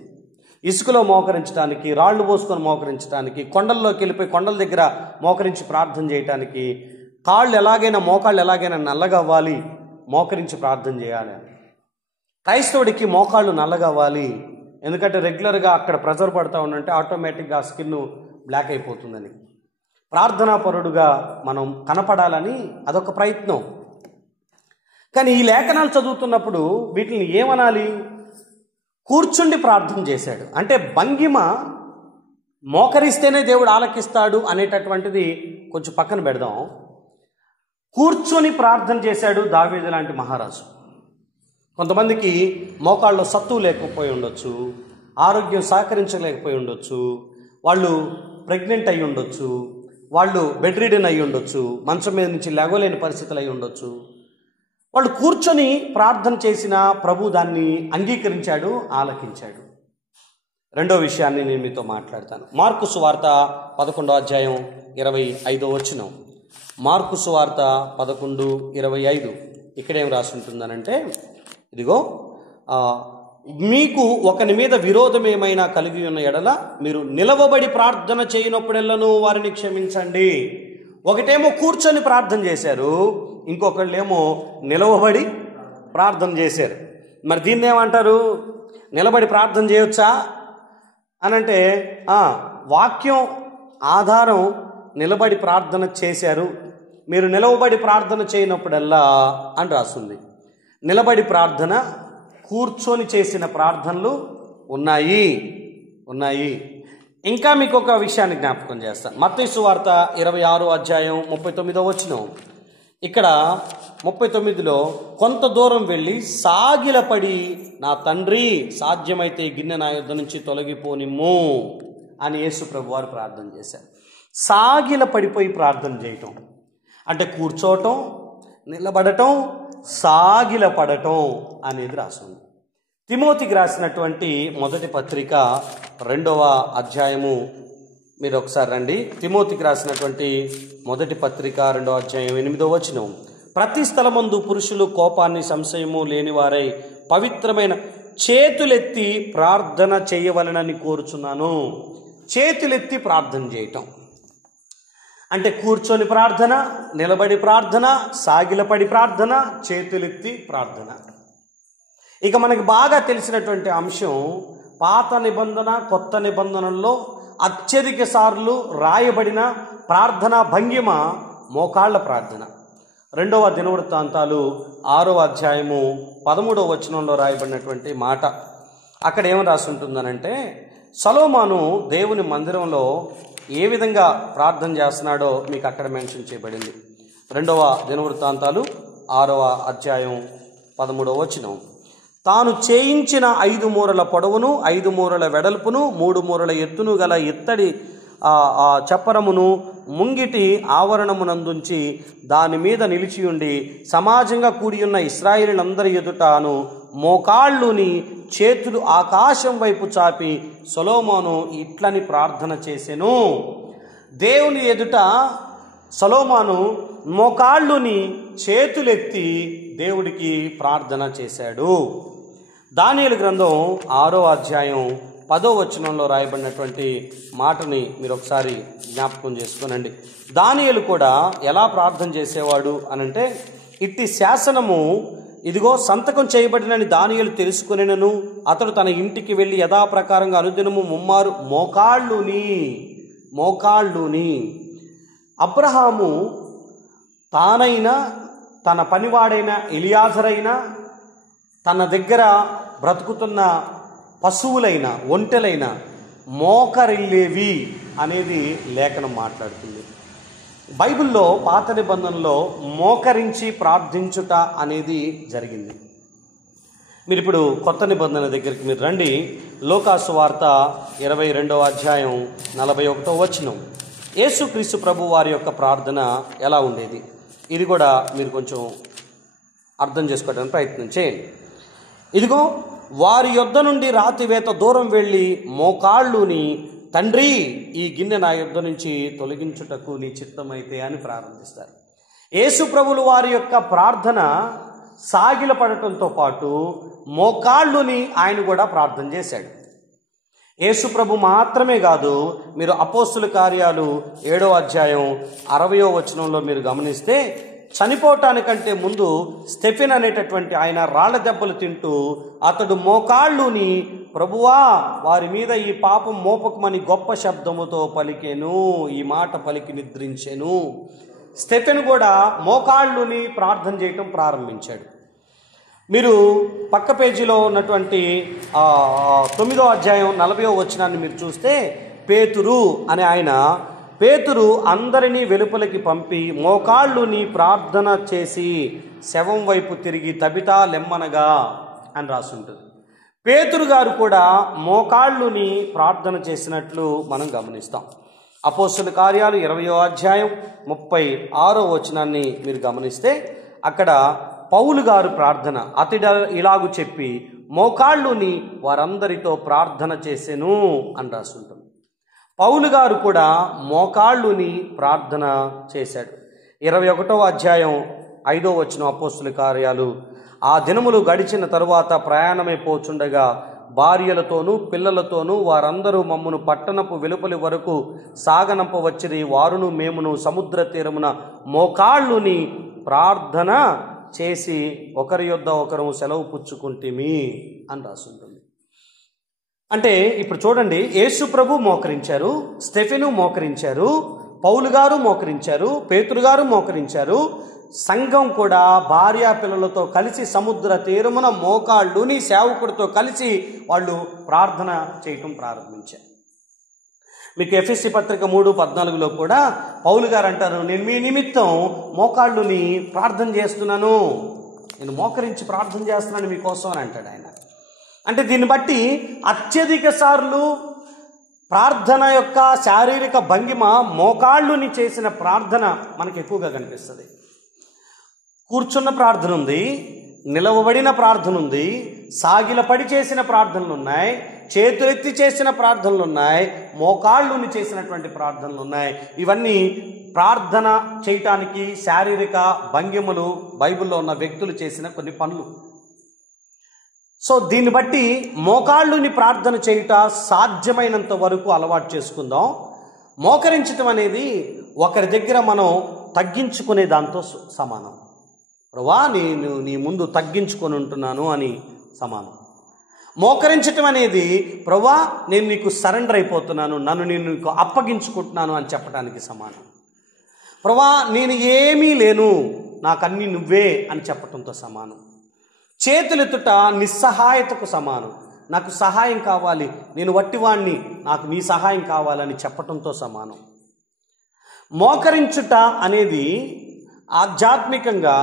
ఇసుకలో మోకరించడానికి, రాళ్ళు పోసుకొని మోకరించడానికి, కొండల్లోకి వెళ్ళిపోయి కొండల దగ్గర మోకరించి ప్రార్థన చేయడానికి, మోకాళ్ళు ఎలాగైనా నల్లగవ్వాలి, మోకరించి ప్రార్థన చేయాలి. క్రైస్తవుడికి మోకాళ్ళు నల్లగవ్వాలి, ఎందుకంటే రెగ్యులర్గా అక్కడ ప్రెజర్ పడుతూ ఉందంటే ఆటోమేటిక్గా స్కిన్ బ్లాక్ అయిపోతుందని. ప్రార్థనా పరుడుగా మనం కనపడాలని అదొక ప్రయత్నం. కానీ ఈ లేఖనాలు చదువుతున్నప్పుడు వీటిని ఏమనాలి? కూర్చుండి ప్రార్థన చేశాడు అంటే భంగిమ మోకరిస్తేనే దేవుడు ఆలకిస్తాడు అనేటటువంటిది కొంచెం పక్కన పెడదాం. కూర్చొని ప్రార్థన చేశాడు దావీదు లాంటి మహారాజు. కొంతమందికి మోకాళ్ళలో సత్తు లేకపోయి ఉండొచ్చు, ఆరోగ్యం సహకరించలేకపోయి ఉండొచ్చు, వాళ్ళు ప్రెగ్నెంట్ అయి ఉండొచ్చు, వాళ్ళు బెడ్ రిడెన్ అయి ఉండొచ్చు, మంచం మీద నుంచి లేవలేని పరిస్థితులు అయి ఉండొచ్చు. వాళ్ళు కూర్చొని ప్రార్థన చేసిన ప్రభు దాన్ని అంగీకరించాడు, ఆలకించాడు. రెండో విషయాన్ని నేను మీతో మాట్లాడతాను. మార్కు సువార్త 11వ అధ్యాయం 25వ వచనం. మార్కు సువార్త 11:25. ఇక్కడేం రాసి ఉంటుందనంటే, ఇదిగో, మీకు ఒకని మీద విరోధం ఏమైనా కలిగి ఉన్న ఎడల మీరు నిలవబడి ప్రార్థన చేయనప్పుడెల్లను వారిని క్షమించండి. ఒకటేమో కూర్చొని ప్రార్థన చేశారు, ఇంకొకళ్ళేమో నిలవబడి ప్రార్థన చేశారు. మరి దీన్ని ఏమంటారు? నిలబడి ప్రార్థన చేయొచ్చా అనంటే, వాక్యం ఆధారం నిలబడి ప్రార్థన చేశారు, మీరు నిలవబడి ప్రార్థన చేయనప్పుడల్లా అని రాస్తుంది. నిలబడి ప్రార్థన, కూర్చొని చేసిన ప్రార్థనలు ఉన్నాయి. ఇంకా మీకు ఒక విషయాన్ని జ్ఞాపకం చేస్తాను. మత్తయి సువార్త 26వ అధ్యాయం 39వ వచనం. ఇక్కడ 39లో కొంత దూరం వెళ్ళి సాగిలపడి, నా తండ్రి సాధ్యమైతే గిన్నె నా యొద్ద నుంచి తొలగిపోనిమ్ము అని యేసు ప్రభు వారు ప్రార్థన చేశారు. సాగిల పడిపోయి ప్రార్థన చేయటం అంటే కూర్చోవటం, నిలబడటం, సాగిల పడటం అనేది రాస్తుంది. తిమోతికి రాసినటువంటి మొదటి పత్రిక 2వ అధ్యాయము మీరు ఒకసారి రండి. తిమోతికి రాసినటువంటి మొదటి పత్రిక 2వ అధ్యాయం 8వ వచనం. ప్రతి స్థలమందు పురుషులు కోపాన్ని సంశయము లేనివారై పవిత్రమైన చేతులెత్తి ప్రార్థన చేయవలనని కోరుచున్నాను. చేతులెత్తి ప్రార్థన చేయటం అంటే కూర్చొని ప్రార్థన, నిలబడి ప్రార్థన, సాగిలపడి ప్రార్థన, చేతులెత్తి ప్రార్థన. ఇక మనకి బాగా తెలిసినటువంటి అంశం పాత నిబంధన కొత్త నిబంధనల్లో అత్యధిక సార్లు రాయబడిన ప్రార్థనా భంగిమ మోకాళ్ళ ప్రార్థన. 2వ దినవృత్తాంతాలు 6వ అధ్యాయము 13వ వచనంలో రాయబడినటువంటి మాట. అక్కడ ఏమని రాసి ఉంటుందనంటే, సొలొమోను దేవుని మందిరంలో ఏ విధంగా ప్రార్థన చేస్తున్నాడో మీకు అక్కడ మెన్షన్ చేయబడింది. 2వ దినవృత్తాంతాలు 6వ అధ్యాయం 13వ వచనం. తాను చేయించిన 5 మూరల పొడవును 5 మూరల వెడల్పును 3 మూరల ఎత్తును గల ఇత్తడి చప్పరమును ముంగిటి ఆవరణమునందుంచి దాని మీద నిలిచియుండి సమాజంగా కూడి ఉన్న ఇశ్రాయేలీయులందరి ఎదుటను మోకాళ్ళుని చేతులు ఆకాశం వైపు చాపి సొలొమోను ఇట్లని ప్రార్థన చేసెను. దేవుని ఎదుట సొలొమోను మోకాళ్ళుని చేతులెత్తి దేవుడికి ప్రార్థన చేశాడు. దానియేలు గ్రంథం 6వ అధ్యాయం 10వ వచనంలో రాయబడినటువంటి మాటని మీరు ఒకసారి జ్ఞాపకం చేసుకోనండి. దానియేలు కూడా ఎలా ప్రార్థన చేసేవాడు అనంటే, ఇట్టి శాసనము ఇదిగో సంతకం చేయబడినని దానియేలు తెలుసుకునేనను అతడు తన ఇంటికి వెళ్ళి యథాప్రకారంగా అనుదినము ముమ్మారు మోకాళ్ళుని అబ్రహాము తానైనా తన పనివాడైన ఎలియాజరైనా తన దగ్గర బ్రతుకుతున్న పశువులైన ఒంటెలైన మోకరిల్లేవి అనేది లేఖనం మాట్లాడుతుంది. బైబిల్లో పాత నిబంధనలో మోకరించి ప్రార్థించుట అనేది జరిగింది. మీరు ఇప్పుడు కొత్త నిబంధన దగ్గరికి మీరు రండి. లూకాసు వార్త 22వ అధ్యాయం 41వ వచనం. యేసుక్రీస్తు ప్రభు వారి యొక్క ప్రార్థన ఎలా ఉండేది, ఇది కూడా మీరు కొంచెం అర్థం చేసుకోవడానికి ప్రయత్నం చేయండి. ఇదిగో వారి యొద్ద నుండి రాతివేత దూరం వెళ్ళి మోకాళ్ళుని, తండ్రి ఈ గిన్నె నా యొద్ద నుంచి తొలగించుటకు నీ చిత్తమైతే అని ప్రారంభిస్తారు. యేసు ప్రభులు వారి యొక్క ప్రార్థన సాగిలపడటంతో పాటు మోకాళ్ళుని ఆయన కూడా ప్రార్థన చేశాడు. యేసు ప్రభు మాత్రమే కాదు, మీరు అపోస్తుల కార్యాలు 7వ అధ్యాయం 60వ వచనంలో మీరు గమనిస్తే, చనిపోవటానికంటే ముందు స్టెఫెన్ అనేటటువంటి ఆయన రాళ్ల దెబ్బలు తింటూ అతడు మోకాళ్ళుని, ప్రభువా వారి మీద ఈ పాపం మోపకమని గొప్ప శబ్దముతో పలికెను, ఈ మాట పలికి నిద్రించెను. స్టెఫెన్ కూడా మోకాళ్ళుని ప్రార్థన చేయటం ప్రారంభించాడు. మీరు పక్క పేజీలో ఉన్నటువంటి 9వ అధ్యాయం 40వ వచనాన్ని మీరు చూస్తే, పేతురు అనే ఆయన పేతురు అందరినీ వెలుపలికి పంపి మోకాళ్ళుని ప్రార్థన చేసి శవం వైపు తిరిగి తబితా లెమ్మనగా అని రాసుంటుంది. పేతురు గారు కూడా మోకాళ్ళుని ప్రార్థన చేసినట్లు మనం గమనిస్తాం. అపోస్తుల కార్యాలు 20వ అధ్యాయం 36వ వచనాన్ని మీరు గమనిస్తే, అక్కడ పౌలు గారు ప్రార్థన అతడు ఇలాగు చెప్పి మోకాళ్ళుని వారందరితో ప్రార్థన చేసెను అని రాసుంటుంది. పౌలు గారు కూడా మోకాళ్ళుని ప్రార్థన చేశాడు. 21వ అధ్యాయం 5వ వచనం అపోస్తుల కార్యాలు. ఆ దినములు గడిచిన తరువాత ప్రయాణమైపోచుండగా భార్యలతోనూ పిల్లలతోనూ వారందరూ మమ్మను పట్టణపు వెలుపలి వరకు సాగనంపవచ్చిరి. వారును మేమును సముద్ర తీరమున మోకాళ్ళుని ప్రార్థన చేసి ఒకరి యొద్ద ఒకరు సెలవు పుచ్చుకుంటేమి అని రాసుంటుంది. అంటే ఇప్పుడు చూడండి, యేసు ప్రభు మోకరించారు, స్టెఫెను మోకరించారు, పౌలు గారు మోకరించారు, పేతురు గారు మోకరించారు. సంఘం కూడా భార్యా పిల్లలతో కలిసి సముద్ర తీరమున మోకాళ్ళుని సేవకుడితో కలిసి వాళ్ళు ప్రార్థన చేయటం ప్రారంభించారు. మీకు ఎఫెసీ పత్రిక 3:14లో కూడా పౌలు గారు అంటారు, నేను మీ నిమిత్తం మోకాళ్ళుని ప్రార్థన చేస్తున్నాను, నేను మోకరించి ప్రార్థన చేస్తున్నాను మీకోసం అని అంటాడు ఆయన. అంటే దీన్ని బట్టి అత్యధిక సార్లు ప్రార్థన యొక్క శారీరక భంగిమ మోకాళ్ళుని చేసిన ప్రార్థన మనకు ఎక్కువగా కనిపిస్తుంది. కూర్చున్న ప్రార్థన ఉంది, నిలవబడిన ప్రార్థన ఉంది, సాగిలపడి చేసిన ప్రార్థనలు ఉన్నాయి, చేతులెత్తి చేసిన ప్రార్థనలు ఉన్నాయి, మోకాళ్ళుని చేసినటువంటి ప్రార్థనలు ఉన్నాయి. ఇవన్నీ ప్రార్థన చేయటానికి శారీరక భంగిమలు బైబిల్లో ఉన్న వ్యక్తులు చేసిన కొన్ని పనులు. సో దీన్ని బట్టి మోకాళ్ళుని ప్రార్థన చేయుట సాధ్యమైనంత వరకు అలవాటు చేసుకుందాం. మోకరించటం అనేది ఒకరి దగ్గర మనం తగ్గించుకునే దాంతో సమానం. ప్రభువా నేను నీ ముందు తగ్గించుకొని ఉంటున్నాను అని సమానం. మోకరించటం అనేది ప్రభువా నేను నీకు సరెండర్ అయిపోతున్నాను, నన్ను నేను నీకు అప్పగించుకుంటున్నాను అని చెప్పడానికి సమానం. ప్రభువా నేను ఏమీ లేను, నాకన్నీ నువ్వే అని చెప్పటంతో సమానం. చేతులెత్తుట నిస్సహాయతకు సమానం. నాకు సహాయం కావాలి, నేను వట్టివాణ్ణి, నాకు నీ సహాయం కావాలని చెప్పటంతో సమానం. మోకరించుట అనేది ఆధ్యాత్మికంగా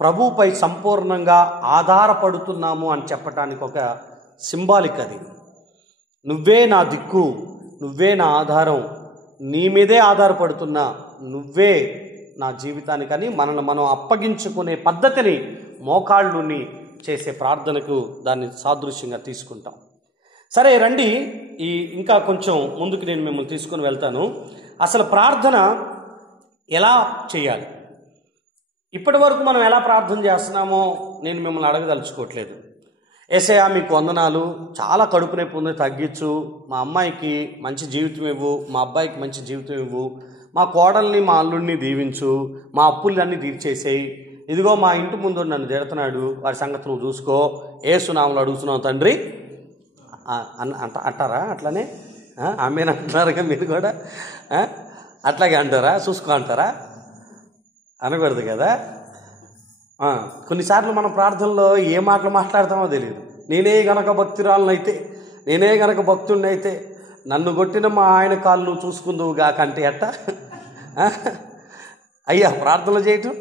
ప్రభువుపై సంపూర్ణంగా ఆధారపడుతున్నాము అని చెప్పటానికి ఒక సింబాలిక్. అది నువ్వే నా దిక్కు, నువ్వే నా ఆధారం, నీ మీదే ఆధారపడుతున్నా, నువ్వే నా జీవితానికని మనల్ని మనం అప్పగించుకునే పద్ధతిని మోకాళ్ళుని చేసే ప్రార్థనకు దాన్ని సాదృశ్యంగా తీసుకుంటాం. సరే రండి, ఇంకా కొంచెం ముందుకు నేను మిమ్మల్ని తీసుకుని వెళ్తాను. అసలు ప్రార్థన ఎలా చేయాలి, ఇప్పటి వరకు మనం ఎలా ప్రార్థన చేస్తున్నామో నేను మిమ్మల్ని అడగదలుచుకోవట్లేదు. యేసయ్యా మీకు వందనాలు, చాలా కడుపు నొప్పి ఉంది, తగ్గించు, మా అమ్మాయికి మంచి జీవితం ఇవ్వు, మా అబ్బాయికి మంచి జీవితం ఇవ్వు, మా కోడల్ని మా అల్లుడిని దీవించు, మా అప్పులన్నీ తీర్చేసేయి, ఇదిగో మా ఇంటి ముందు నన్ను తిడుతున్నాడు, వారి సంగతి నువ్వు చూసుకో, యేసు నామములో అడుగుతున్నావు తండ్రి అంటారా? అట్లనే ఆమెను అంటున్నారుగా మీరు కూడా, అట్లాగే అంటారా? చూసుకో అంటారా? అనకూడదు కదా. కొన్నిసార్లు మన ప్రార్థనలో ఏ మాటలు మాట్లాడతామో తెలియదు. నేనే గనక భక్తురాలనైతే, నేనే గనక భక్తుడినైతే నన్ను కొట్టిన మా ఆయన కాళ్ళు నువ్వు చూసుకుందువుగా కంటే అట్ట అయ్యా ప్రార్థనలు చేయటం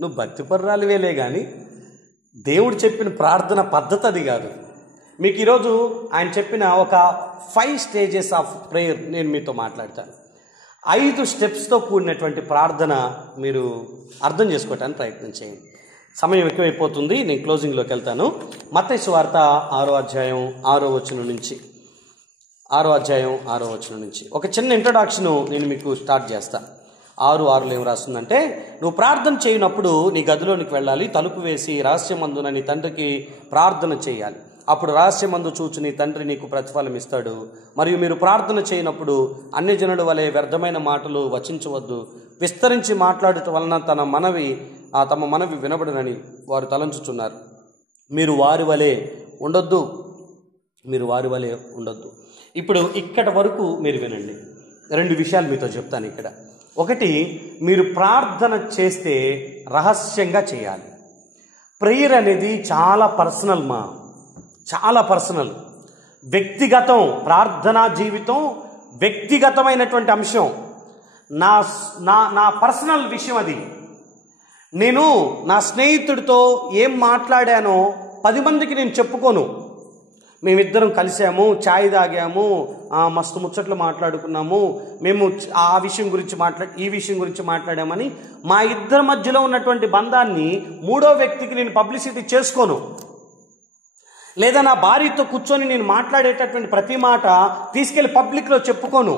నువ్వు భక్తిపరురాలివేలే, కానీ దేవుడు చెప్పిన ప్రార్థన పద్ధతి అది కాదు. మీకు ఈరోజు ఆయన చెప్పిన ఒక 5 స్టేజెస్ ఆఫ్ ప్రేయర్ నేను మీతో మాట్లాడతాను. 5 స్టెప్స్తో కూడినటువంటి ప్రార్థన మీరు అర్థం చేసుకోవటానికి ప్రయత్నం చేయండి. సమయం ఎక్కువైపోతుంది, నేను క్లోజింగ్లోకి వెళ్తాను. మత్తయి సువార్త 6వ అధ్యాయం 6వ వచనం నుంచి ఒక చిన్న ఇంట్రొడక్షను నేను మీకు స్టార్ట్ చేస్తాను. 6:6 ఏం రాస్తుందంటే, నువ్వు ప్రార్థన చేయనప్పుడు నీ గదిలోనికి వెళ్ళాలి, తలుపు వేసి రహస్యమందున నీ తండ్రికి ప్రార్థన చేయాలి, అప్పుడు రహస్యమందు చూచి నీ తండ్రి నీకు ప్రతిఫలం ఇస్తాడు. మరియు మీరు ప్రార్థన చేయనప్పుడు అన్యజనుల వలె వ్యర్థమైన మాటలు వచించవద్దు, విస్తరించి మాట్లాడటం వలన తమ మనవి వినబడనని వారు తలంచుచున్నారు. మీరు వారి వలె ఉండొద్దు. ఇప్పుడు ఇక్కడ వరకు మీరు వినండి. 2 విషయాలు మీతో చెప్తాను ఇక్కడ. ఒకటి, మీరు ప్రార్థన చేస్తే రహస్యంగా చేయాలి. ప్రేయర్ అనేది చాలా పర్సనల్, వ్యక్తిగతం. ప్రార్థనా జీవితం వ్యక్తిగతమైనటువంటి అంశం. నా పర్సనల్ విషయం అది. నేను నా స్నేహితుడితో ఏం మాట్లాడానో 10 మందికి నేను చెప్పుకోను. మేమిద్దరం కలిసాము, ఛాయ్ తాగాము, మస్తు ముచ్చట్లు మాట్లాడుకున్నాము, మేము ఈ విషయం గురించి మాట్లాడామని మా ఇద్దరి మధ్యలో ఉన్నటువంటి బంధాన్ని 3వ వ్యక్తికి నేను పబ్లిసిటీ చేసుకోను. లేదా నా భార్యతో కూర్చొని నేను మాట్లాడేటటువంటి ప్రతి మాట తీసుకెళ్లి పబ్లిక్లో చెప్పుకోను.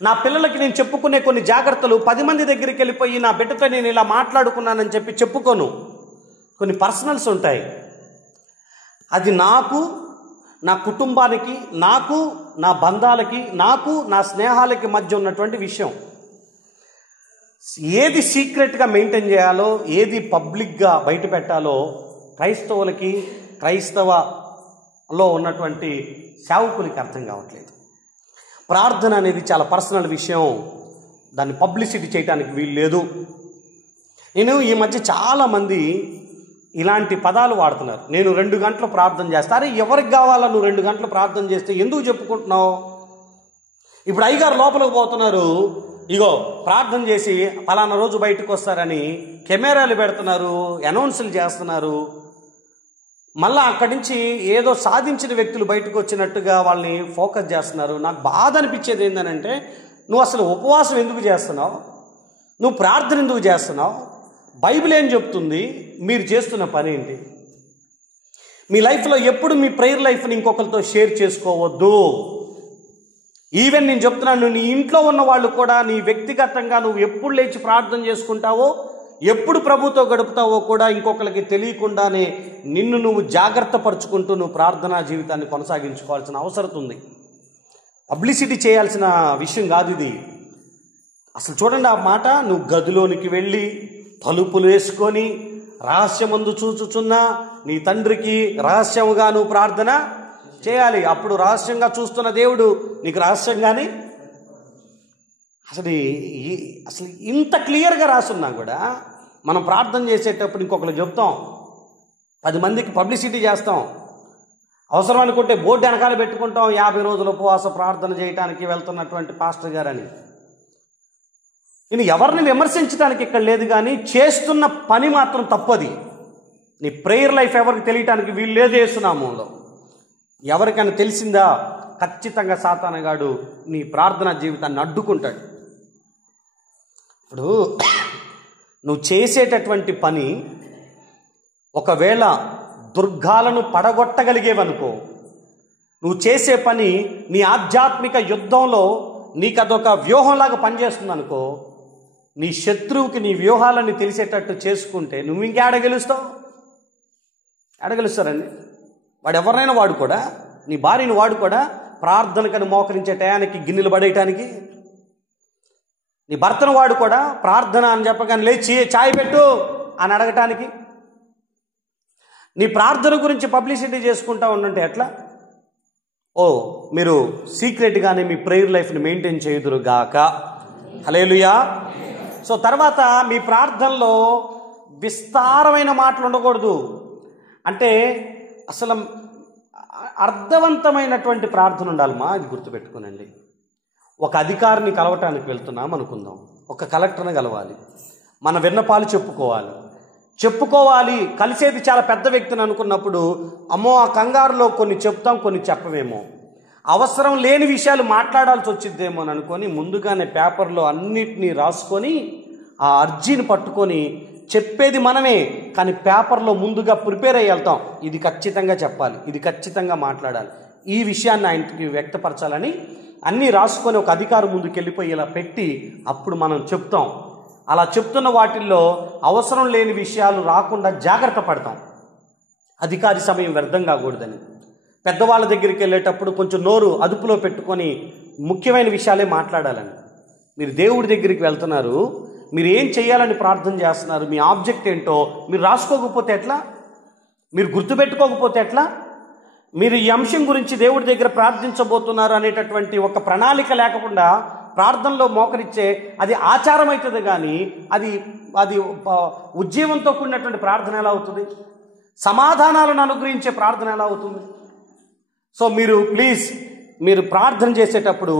నా పిల్లలకి నేను చెప్పుకునే కొన్ని జాగ్రత్తలు 10 మంది దగ్గరికి వెళ్ళిపోయి నా బిడ్డతో నేను ఇలా మాట్లాడుకున్నానని చెప్పి చెప్పుకోను. కొన్ని పర్సనల్స్ ఉంటాయి. అది నాకు, నా కుటుంబానికి, నాకు, నా బంధాలకి, నాకు, నా స్నేహాలకి మధ్య ఉన్నటువంటి విషయం. ఏది సీక్రెట్గా మెయింటైన్ చేయాలో, ఏది పబ్లిక్గా బయట పెట్టాలో క్రైస్తవలో ఉన్నటువంటి సేవకులకి అర్థం కావట్లేదు. ప్రార్థన అనేది చాలా పర్సనల్ విషయం, దాన్ని పబ్లిసిటీ చేయడానికి వీలు లేదు. నేను ఈ మధ్య చాలామంది ఇలాంటి పదాలు వాడుతున్నారు. నేను 2 గంటలు ప్రార్థన చేస్తా. అరే ఎవరికి కావాలా నువ్వు 2 గంటలు ప్రార్థన చేస్తే, ఎందుకు చెప్పుకుంటున్నావు? ఇప్పుడు అయ్యగారు లోపలికి పోతున్నారు, ఇగో ప్రార్థన చేసి ఫలానా రోజు బయటకు వస్తారని కెమెరాలు పెడుతున్నారు, అనౌన్సులు చేస్తున్నారు. మళ్ళీ అక్కడి నుంచి ఏదో సాధించిన వ్యక్తులు బయటకు వచ్చినట్టుగా వాళ్ళని ఫోకస్ చేస్తున్నారు. నాకు బాధ అనిపించేది ఏంటంటే, నువ్వు అసలు ఉపవాసం ఎందుకు చేస్తున్నావు? నువ్వు ప్రార్థన ఎందుకు చేస్తున్నావు? బైబిల్ ఏం చెప్తుంది? మీరు చేస్తున్న పని ఏంటి? మీ లైఫ్లో ఎప్పుడు మీ ప్రేయర్ లైఫ్ని ఇంకొకరితో షేర్ చేసుకోవద్దు. ఈవెన్ నేను చెప్తున్నాను, నీ ఇంట్లో ఉన్న వాళ్ళు కూడా నీ వ్యక్తిగతంగా నువ్వు ఎప్పుడు లేచి ప్రార్థన చేసుకుంటావో, ఎప్పుడు ప్రభుతో గడుపుతావో కూడా ఇంకొకరికి తెలియకుండానే నిన్ను నువ్వు జాగ్రత్త పరుచుకుంటూ నువ్వు ప్రార్థనా జీవితాన్ని కొనసాగించుకోవాల్సిన అవసరం ఉంది. పబ్లిసిటీ చేయాల్సిన విషయం కాదు ఇది. అసలు చూడండి ఆ మాట, నువ్వు గదిలోనికి వెళ్ళి తలుపులు వేసుకొని రహస్యమందు చూచుచున్నా నీ తండ్రికి రహస్యముగా నువ్వు ప్రార్థన చేయాలి. అప్పుడు రహస్యంగా చూస్తున్న దేవుడు నీకు రహస్యంగానే అసలు ఇంత క్లియర్గా రాసున్నా కూడా మనం ప్రార్థన చేసేటప్పుడు ఇంకొకరికి చెప్తాం, 10 మందికి పబ్లిసిటీ చేస్తాం. అవసరం అనుకుంటే బోర్డు వెనకాల పెట్టుకుంటాం, 50 రోజుల ఉపవాస ప్రార్థన చేయడానికి వెళ్తున్నటువంటి పాస్టర్ గారని. నేను ఎవరిని విమర్శించడానికి ఇక్కడ లేదు, కానీ చేస్తున్న పని మాత్రం తప్పది. నీ ప్రేయర్ లైఫ్ ఎవరికి తెలియటానికి వీలు లేదు. యేసునామంలో ఎవరికైనా తెలిసిందా ఖచ్చితంగా సాతానగాడు నీ ప్రార్థనా జీవితాన్ని అడ్డుకుంటాడు. ఇప్పుడు నువ్వు చేసేటటువంటి పని ఒకవేళ దుర్గాలను పడగొట్టగలిగేవనుకో, నువ్వు చేసే పని నీ ఆధ్యాత్మిక యుద్ధంలో నీకు అదొక వ్యూహంలాగా పనిచేస్తుంది అనుకో, నీ శత్రువుకి నీ వ్యూహాలన్నీ తెలిసేటట్టు చేసుకుంటే నువ్వు ఇంకేడ గెలుస్తావు? గెలుస్తారండి. వాడు ఎవరినైనా వాడు కూడా, నీ భార్యని వాడు కూడా ప్రార్థనకని మోకరించే టయానికి గిన్నెలు పడేయటానికి, నీ భర్తను వాడు కూడా ప్రార్థన అని చెప్పగానే లేచి ఛాయ్ పెట్టు అని అడగటానికి, నీ ప్రార్థన గురించి పబ్లిసిటీ చేసుకుంటా ఉండంటే ఎట్లా? మీరు సీక్రెట్గానే మీ ప్రేయర్ లైఫ్ని మెయింటైన్ చేయుదురు గాక. హల్లెలూయా. సో తర్వాత మీ ప్రార్థనలో విస్తారమైన మాటలు ఉండకూడదు. అంటే అసలు అర్థవంతమైనటువంటి ప్రార్థన ఉండాలమ్మా, అది గుర్తుపెట్టుకునండి. ఒక అధికారిని కలవటానికి వెళ్తున్నాం అనుకుందాం, ఒక కలెక్టర్ని కలవాలి, మన విన్నపాలు చెప్పుకోవాలి. కలిసేది చాలా పెద్ద వ్యక్తిని అనుకున్నప్పుడు అమ్మో ఆ కంగారులో కొన్ని చెప్తాం, కొన్ని చెప్పమేమో, అవసరం లేని విషయాలు మాట్లాడాల్సి వచ్చిద్దేమో అని అనుకొని ముందుగానే పేపర్లో అన్నిటినీ రాసుకొని ఆ అర్జీని పట్టుకొని చెప్పేది మనమే, కానీ పేపర్లో ముందుగా ప్రిపేర్ అయ్యి వెళ్తాం. ఇది ఖచ్చితంగా చెప్పాలి, ఇది ఖచ్చితంగా మాట్లాడాలి, ఈ విషయాన్ని ఆయనకి వ్యక్తపరచాలని అన్నీ రాసుకొని ఒక అధికారి ముందుకు వెళ్ళిపోయి ఇలా పెట్టి అప్పుడు మనం చెప్తాం. అలా చెప్తున్న వాటిల్లో అవసరం లేని విషయాలు రాకుండా జాగ్రత్త పడతాం, అధికారి సమయం వ్యర్థం కాకూడదని. పెద్దవాళ్ళ దగ్గరికి వెళ్ళేటప్పుడు కొంచెం నోరు అదుపులో పెట్టుకొని ముఖ్యమైన విషయాలే మాట్లాడాలని. మీరు దేవుడి దగ్గరికి వెళ్తున్నారు, మీరు ఏం చేయాలని ప్రార్థన చేస్తున్నారు, మీ ఆబ్జెక్ట్ ఏంటో మీరు రాసుకోకపోతే ఎట్లా? మీరు గుర్తుపెట్టుకోకపోతే ఎట్లా? మీరు ఈ అంశం గురించి దేవుడి దగ్గర ప్రార్థించబోతున్నారు అనేటటువంటి ఒక ప్రణాళిక లేకుండా ప్రార్థనలో మోకరిచ్చే అది ఆచారం అవుతుంది, కానీ అది అది ఉజ్జీవంతో కూడినటువంటి ప్రార్థన ఎలా అవుతుంది? సమాధానాలను అనుగ్రహించే ప్రార్థన ఎలా అవుతుంది? సో మీరు ప్లీజ్ మీరు ప్రార్థన చేసేటప్పుడు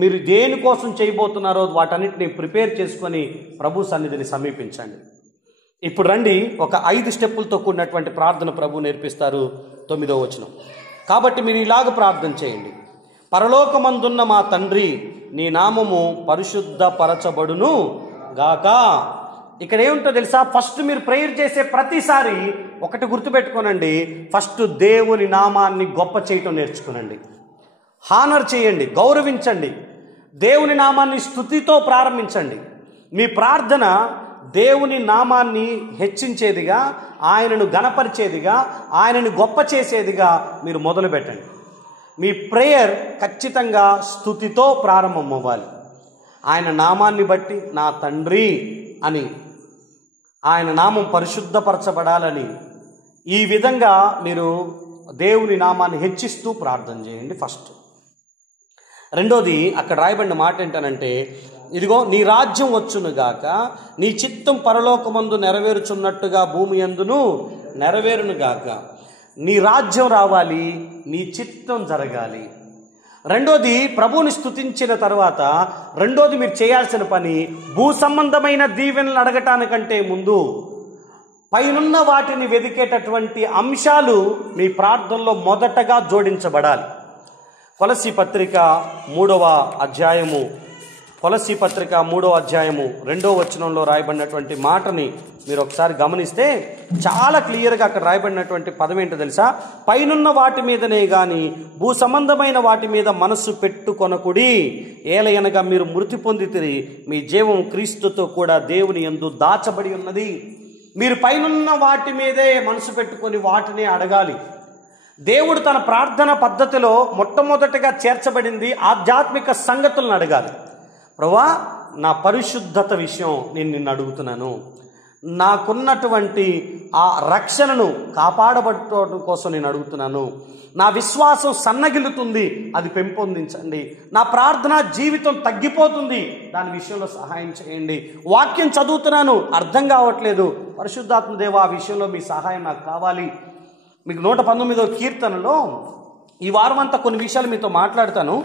మీరు దేనికోసం చేయబోతున్నారో వాటన్నిటిని ప్రిపేర్ చేసుకొని ప్రభు సన్నిధిని సమీపించండి. ఇప్పుడు రండి, ఒక 5 స్టెప్పులతో కూడినటువంటి ప్రార్థన ప్రభు నేర్పిస్తారు. 9వ వచనం. కాబట్టి మీరు ఇలాగ ప్రార్థన చేయండి: పరలోకమందున్న మా తండ్రి, నీ నామము పరిశుద్ధపరచబడును గాక. ఇక్కడ ఏముంటో తెలుసా? ఫస్ట్ మీరు ప్రేయర్ చేసే ప్రతిసారి ఒకటి గుర్తుపెట్టుకోనండి, ఫస్ట్ దేవుని నామాన్ని గొప్ప చేయటం నేర్చుకునండి, హానర్ చేయండి, గౌరవించండి. దేవుని నామాన్ని స్తుతితో ప్రారంభించండి. మీ ప్రార్థన దేవుని నామాన్ని హెచ్చించేదిగా, ఆయనను గణపరిచేదిగా, ఆయనను గొప్ప చేసేదిగా మీరు మొదలు పెట్టండి. మీ ప్రేయర్ ఖచ్చితంగా స్తుతితో ప్రారంభం అవ్వాలి. ఆయన నామాన్ని బట్టి నా తండ్రి అని, ఆయన నామం పరిశుద్ధపరచబడాలని, ఈ విధంగా మీరు దేవుని నామాన్ని హెచ్చిస్తూ ప్రార్థన చేయండి ఫస్ట్. రెండోది అక్కడ రాయబడిన మాట ఏంటనంటే, ఇదిగో నీ రాజ్యం వచ్చునుగాక, నీ చిత్తం పరలోకమందు నెరవేరుచున్నట్టుగా భూమి యందును నెరవేరునుగాక. నీ రాజ్యం రావాలి, నీ చిత్తం జరగాలి. రెండోది ప్రభువుని స్తుతించిన తర్వాత రెండోది మీరు చేయాల్సిన పని, భూ సంబంధమైన దీవెనలు అడగటానికంటే ముందు పైనున్న వాటిని వెదికేటటువంటి అంశాలు మీ ప్రార్థనలో మొదటగా జోడించబడాలి. కొలస్సీ పత్రిక 3వ అధ్యాయము కొలస్సీ పత్రిక 3వ అధ్యాయము 2వ వచనంలో రాయబడినటువంటి మాటని మీరు ఒకసారి గమనిస్తే చాలా క్లియర్గా అక్కడ రాయబడినటువంటి పదం ఏంటో తెలుసా? పైనున్న వాటి మీదనే గాని భూ సంబంధమైన వాటి మీద మనస్సు పెట్టుకొనకుడి, ఏలయనగా మీరు మృతి పొందితిరి, మీ జీవం క్రీస్తుతో కూడా దేవుని యందు దాచబడి ఉన్నది. మీరు పైనున్న వాటి మీదే మనసు పెట్టుకొని వాటిని అడగాలి. దేవుడు తన ప్రార్థన పద్ధతిలో మొట్టమొదటిగా చేర్చబడింది ఆధ్యాత్మిక సంగతులను అడగాలి. ప్రభువా, నా పరిశుద్ధత విషయం నేను నిన్ను అడుగుతున్నాను, నాకున్నటువంటి ఆ రక్షణను కాపాడబడటం కోసం నేను అడుగుతున్నాను, నా విశ్వాసం సన్నగిల్లుతుంది, అది పెంపొందించండి, నా ప్రార్థనా జీవితం తగ్గిపోతుంది, దాని విషయంలో సహాయం చేయండి, వాక్యం చదువుతున్నాను అర్థం కావట్లేదు, పరిశుద్ధాత్మ దేవా ఆ విషయంలో మీ సహాయం నాకు కావాలి. మీకు 119వ కీర్తనలో ఈ వారం అంతా కొన్ని విషయాలు మీతో మాట్లాడతాను,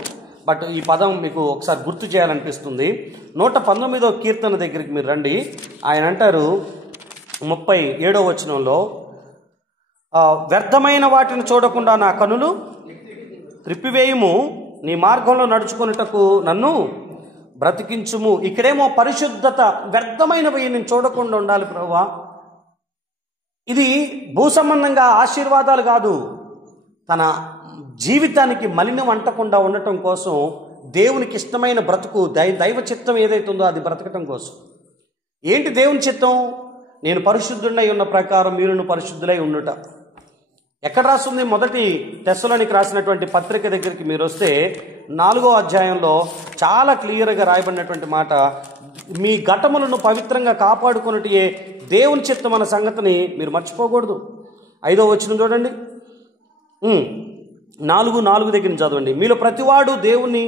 బట్ ఈ పదం మీకు ఒకసారి గుర్తు చేయాలనిపిస్తుంది. 119వ కీర్తన దగ్గరికి మీరు రండి. ఆయన అంటారు 37వ వచనంలో, వ్యర్థమైన వాటిని చూడకుండా నా కనులు త్రిప్పివేయుము, నీ మార్గంలో నడుచుకొనుటకు నన్ను బ్రతికించుము. ఇక్కడేమో పరిశుద్ధత, వ్యర్థమైనవి నేను చూడకుండా ఉండాలి ప్రభువా. ఇది భూ సంబంధంగా ఆశీర్వాదాలు కాదు, తన జీవితానికి మలినం అంటకుండా ఉండటం కోసం దేవునికి ఇష్టమైన బ్రతుకు, దైవ చిత్తం ఏదైతుందో అది బ్రతకటం కోసం. ఏంటి దేవుని చిత్తం? నేను పరిశుద్ధుడై ఉన్న ప్రకారం మీరును పరిశుద్ధులై ఉండుట. ఎక్కడ రాస్తుంది? మొదటి తెస్సలోనికి రాసినటువంటి పత్రిక దగ్గరికి మీరు వస్తే 4వ అధ్యాయంలో చాలా క్లియర్గా రాయబడినటువంటి మాట, మీ ఘటములను పవిత్రంగా కాపాడుకొనుటయే దేవుని చిత్తం అన్న సంగతిని మీరు మర్చిపోకూడదు. 5వ వచనం చూడండి, 4:4 దగ్గర చదవండి. మీలో ప్రతివాడు దేవుని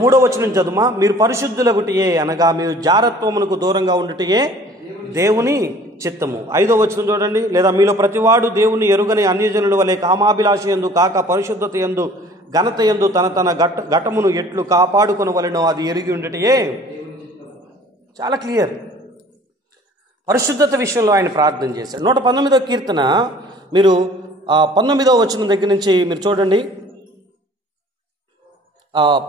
3వ వచనం చదుమా, మీరు పరిశుద్ధులగుటయే అనగా మీరు జారత్వమునకు దూరంగా ఉండుటయే దేవుని చిత్తము. 5వ వచనం చూడండి, లేదా మీలో ప్రతివాడు దేవుని ఎరుగని అన్యజనుల వలె కామాభిలాష యందు కాక పరిశుద్ధత యందు ఘనత యందు తన ఘటమును ఎట్లు కాపాడుకొనవలెనో అది ఎరిగి ఉండటయే. చాలా క్లియర్. పరిశుద్ధత విషయంలో ఆయన ప్రార్థన చేశాడు. 119వ కీర్తన మీరు 19వ వచనం దగ్గర నుంచి మీరు చూడండి,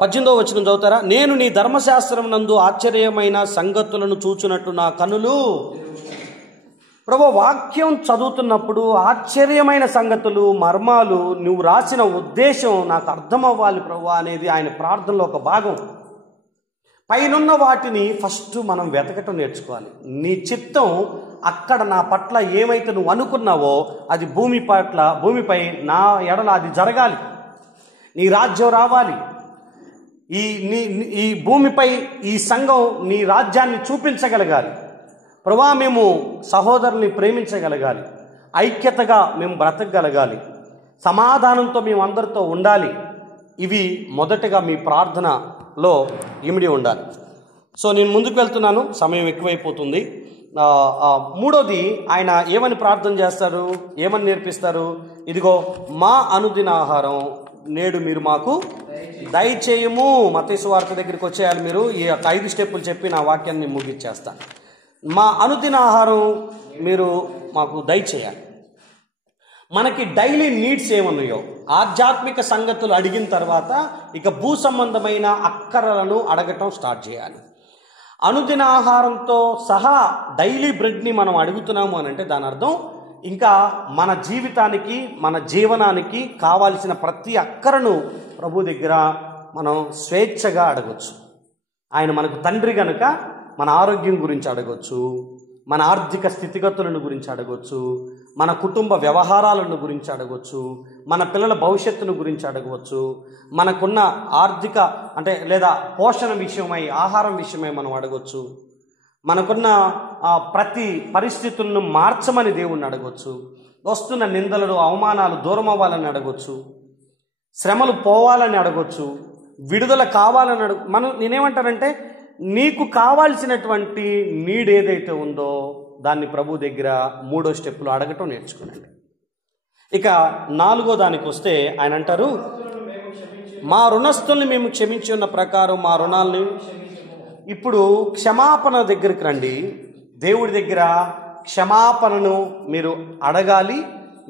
18వ వచనం చదువుతారా? నేను నీ ధర్మశాస్త్రం నందు ఆశ్చర్యమైన సంగతులను చూచునట్టు నా కనులు. ప్రభు, వాక్యం చదువుతున్నప్పుడు ఆశ్చర్యమైన సంగతులు, మర్మాలు, నువ్వు రాసిన ఉద్దేశం నాకు అర్థం అవ్వాలి ప్రభు అనేది ఆయన ప్రార్థనలో ఒక భాగం. పైనున్న వాటిని ఫస్ట్ మనం వెతకటం నేర్చుకోవాలి. నీ చిత్తం అక్కడ నా పట్ల ఏమైతే నువ్వు అనుకున్నావో అది భూమిపై నా ఎడల అది జరగాలి. నీ రాజ్యం రావాలి. ఈ భూమిపై ఈ సంఘం నీ రాజ్యాన్ని చూపించగలగాలి. ప్రభువా, మేము సహోదరుల్ని ప్రేమించగలగాలి, ఐక్యతగా మేము బ్రతకగలగాలి, సమాధానంతో మేము అందరితో ఉండాలి. ఇవి మొదటగా మీ ప్రార్థనలో ఇమిడి ఉండాలి. సో నేను ముందుకు వెళ్తున్నాను, సమయం ఎక్కువైపోతుంది. మూడోది, ఆయన ఏమని ప్రార్థన చేస్తారు, ఏమని నేర్పిస్తారు? ఇదిగో మా అనుదిన ఆహారం నేడు మీరు మాకు దయచేయము. మత్తయి సువార్త దగ్గరికి వచ్చేయాలి మీరు. ఈ 5 స్టెప్పులు చెప్పి నా వాక్యాన్ని ముగించేస్తాను. మా అనుదిన ఆహారం మీరు మాకు దయచేయాలి. మనకి డైలీ నీడ్స్ ఏమన్నాయో ఆధ్యాత్మిక సంగతులు అడిగిన తర్వాత ఇక భూ సంబంధమైన అక్కరలను అడగటం స్టార్ట్ చేయాలి. అనుదిన ఆహారంతో సహా డైలీ బ్రెడ్ని మనం అడుగుతున్నాము అని అంటే దాని అర్థం ఇంకా మన జీవితానికి, మన జీవనానికి కావాల్సిన ప్రతి అక్కరను ప్రభు దగ్గర మనం స్వేచ్ఛగా అడగొచ్చు. ఆయన మనకు తండ్రి కనుక మన ఆరోగ్యం గురించి అడగొచ్చు, మన ఆర్థిక స్థితిగతులను గురించి అడగొచ్చు, మన కుటుంబ వ్యవహారాలను గురించి అడగవచ్చు, మన పిల్లల భవిష్యత్తును గురించి అడగవచ్చు, మనకున్న ఆర్థిక లేదా పోషణ విషయమై, ఆహారం విషయమై మనం అడగవచ్చు, మనకున్న ప్రతి పరిస్థితులను మార్చమని దేవుణ్ణి అడగవచ్చు, వస్తున్న నిందలు అవమానాలు దూరం అవ్వాలని అడగవచ్చు, శ్రమలు పోవాలని అడగవచ్చు, విడుదల కావాలని నేనేమంటానంటే నీకు కావాల్సినటువంటి నీడ్ ఏదైతే ఉందో దాన్ని ప్రభు దగ్గర 3వ స్టెప్లో అడగటం నేర్చుకునండి. ఇక 4వ దానికి వస్తే ఆయన అంటారు, మా రుణస్తుల్ని మేము క్షమించి ఉన్న ప్రకారం మా రుణాలని. ఇప్పుడు క్షమాపణ దగ్గరికి రండి. దేవుడి దగ్గర క్షమాపణను మీరు అడగాలి,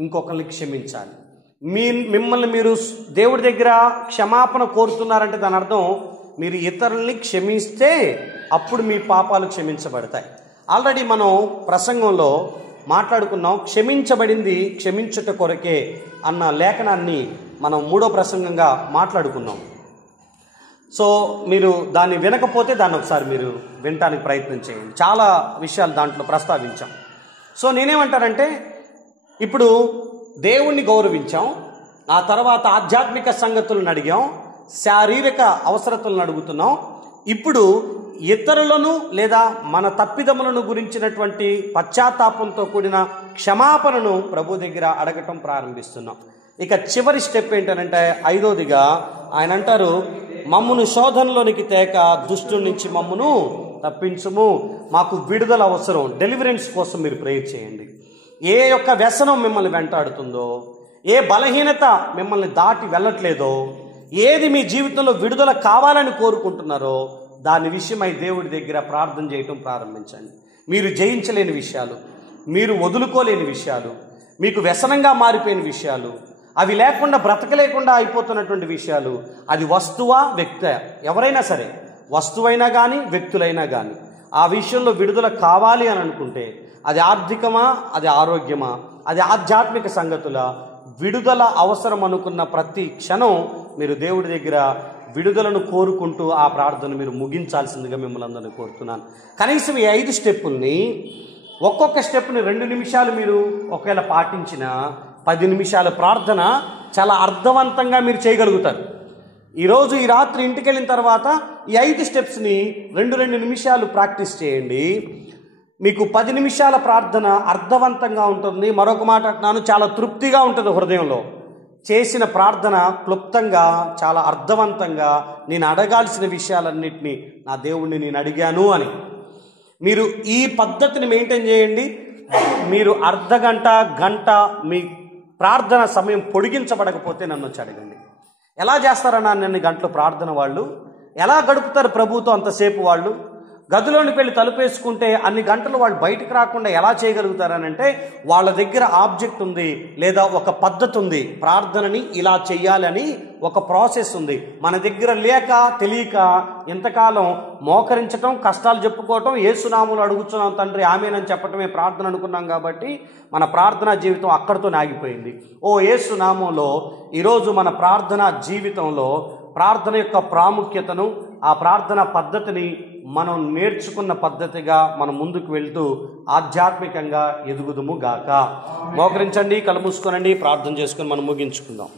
ఇంకొకరిని క్షమించాలి. మిమ్మల్ని మీరు దేవుడి దగ్గర క్షమాపణ కోరుతున్నారంటే దాని అర్థం మీరు ఇతరుల్ని క్షమిస్తే అప్పుడు మీ పాపాలు క్షమించబడతాయి. ఆల్రెడీ మనం ప్రసంగంలో మాట్లాడుకున్నాం, క్షమించబడింది క్షమించుట కొరకే అన్న లేఖనాన్ని మనం 3వ ప్రసంగంగా మాట్లాడుకున్నాం. సో మీరు దాన్ని వినకపోతే దాన్ని ఒకసారి మీరు వినటానికి ప్రయత్నం చేయండి. చాలా విషయాలు దాంట్లో ప్రస్తావించాం. సో నేనేమంటానంటే, ఇప్పుడు దేవుణ్ణి గౌరవించాం, ఆ తర్వాత ఆధ్యాత్మిక సంగతులను అడిగాం, శారీరక అవసరతలను అడుగుతున్నాం. ఇప్పుడు ఇతరులను లేదా మన తప్పిదములను గురించినటువంటి పశ్చాత్తాపంతో కూడిన క్షమాపణను ప్రభు దగ్గర అడగటం ప్రారంభిస్తున్నాం. ఇక చివరి స్టెప్ ఏంటంటే 5వదిగా ఆయన అంటారు, మమ్మును శోధనలోనికి తేక దుష్టుడి నుంచి మమ్మును తప్పించుము. మాకు విడుదల అవసరం, డెలివరెన్స్ కోసం మీరు ప్రేయర్ చేయండి. ఏ యొక్క వ్యసనం మిమ్మల్ని వెంటాడుతుందో, ఏ బలహీనత మిమ్మల్ని దాటి వెళ్ళట్లేదో, ఏది మీ జీవితంలో విడుదల కావాలని కోరుకుంటున్నారో దాని విషయమై దేవుడి దగ్గర ప్రార్థన చేయటం ప్రారంభించండి. మీరు జయించలేని విషయాలు, మీరు వదులుకోలేని విషయాలు, మీకు వ్యసనంగా మారిపోయిన విషయాలు, అవి లేకుండా బ్రతకలేకుండా అయిపోతున్నటువంటి విషయాలు, అది వస్తువా వ్యక్తి ఎవరైనా సరే, వస్తువైనా కానీ వ్యక్తులైనా కానీ ఆ విషయంలో విడుదల కావాలి అని అనుకుంటే అది ఆర్థికమా, అది ఆరోగ్యమా, అది ఆధ్యాత్మిక సంగతుల విడుదల అవసరం అనుకున్న ప్రతి క్షణం మీరు దేవుడి దగ్గర విడుదలను కోరుకుంటూ ఆ ప్రార్థన మీరు ముగించాల్సిందిగా మిమ్మల్ని అందరినీ కోరుతున్నాను. కనీసం ఈ 5 స్టెప్పుల్ని, ఒక్కొక్క స్టెప్ని 2 నిమిషాలు మీరు ఒకవేళ పాటించిన 10 నిమిషాల ప్రార్థన చాలా అర్థవంతంగా మీరు చేయగలుగుతారు. ఈరోజు ఈ రాత్రి ఇంటికి వెళ్ళిన తర్వాత ఈ 5 స్టెప్స్ని 2 నిమిషాలు ప్రాక్టీస్ చేయండి. మీకు 10 నిమిషాల ప్రార్థన అర్థవంతంగా ఉంటుంది. మరొక మాట అంటున్నాను, చాలా తృప్తిగా ఉంటుంది హృదయంలో. చేసిన ప్రార్థన క్లుప్తంగా, చాలా అర్థవంతంగా, నేను అడగాల్సిన విషయాలన్నింటినీ నా దేవుణ్ణి నేను అడిగాను అని మీరు ఈ పద్ధతిని మెయింటైన్ చేయండి. మీరు అర్ధగంట, గంట మీ ప్రార్థన సమయం పొడిగించబడకపోతే నన్ను వచ్చి అడగండి. ఎలా చేస్తారన్నా అన్ని గంటలు ప్రార్థన వాళ్ళు? ఎలా గడుపుతారు ప్రభువుతో అంతసేపు? వాళ్ళు గదిలోనికి వెళ్ళి తలుపేసుకుంటే అన్ని గంటలు వాళ్ళు బయటకు రాకుండా ఎలా చేయగలుగుతారనంటే, వాళ్ళ దగ్గర ఆబ్జెక్ట్ ఉంది, లేదా ఒక పద్ధతి ఉంది. ప్రార్థనని ఇలా చెయ్యాలని ఒక ప్రాసెస్ ఉంది. మన దగ్గర లేక తెలియక ఇంతకాలం మోకరించటం, కష్టాలు చెప్పుకోవటం, యేసునామములో అడుగుతున్నాం తండ్రి ఆమేనని చెప్పటమే ప్రార్థన అనుకున్నాం. కాబట్టి మన ప్రార్థనా జీవితం అక్కడితో ఆగిపోయింది. ఓ యేసునామంలో ఈరోజు మన ప్రార్థనా జీవితంలో ప్రార్థన యొక్క ప్రాముఖ్యతను, ఆ ప్రార్థన పద్ధతిని మనం నేర్చుకున్న పద్ధతిగా మనం ముందుకు వెళ్తూ ఆధ్యాత్మికంగా ఎదుగుదుము గాక. మోకరించండి, కళ్ళు మూసుకోనండి, ప్రార్థన చేసుకుని మనం ముగించుకుందాం.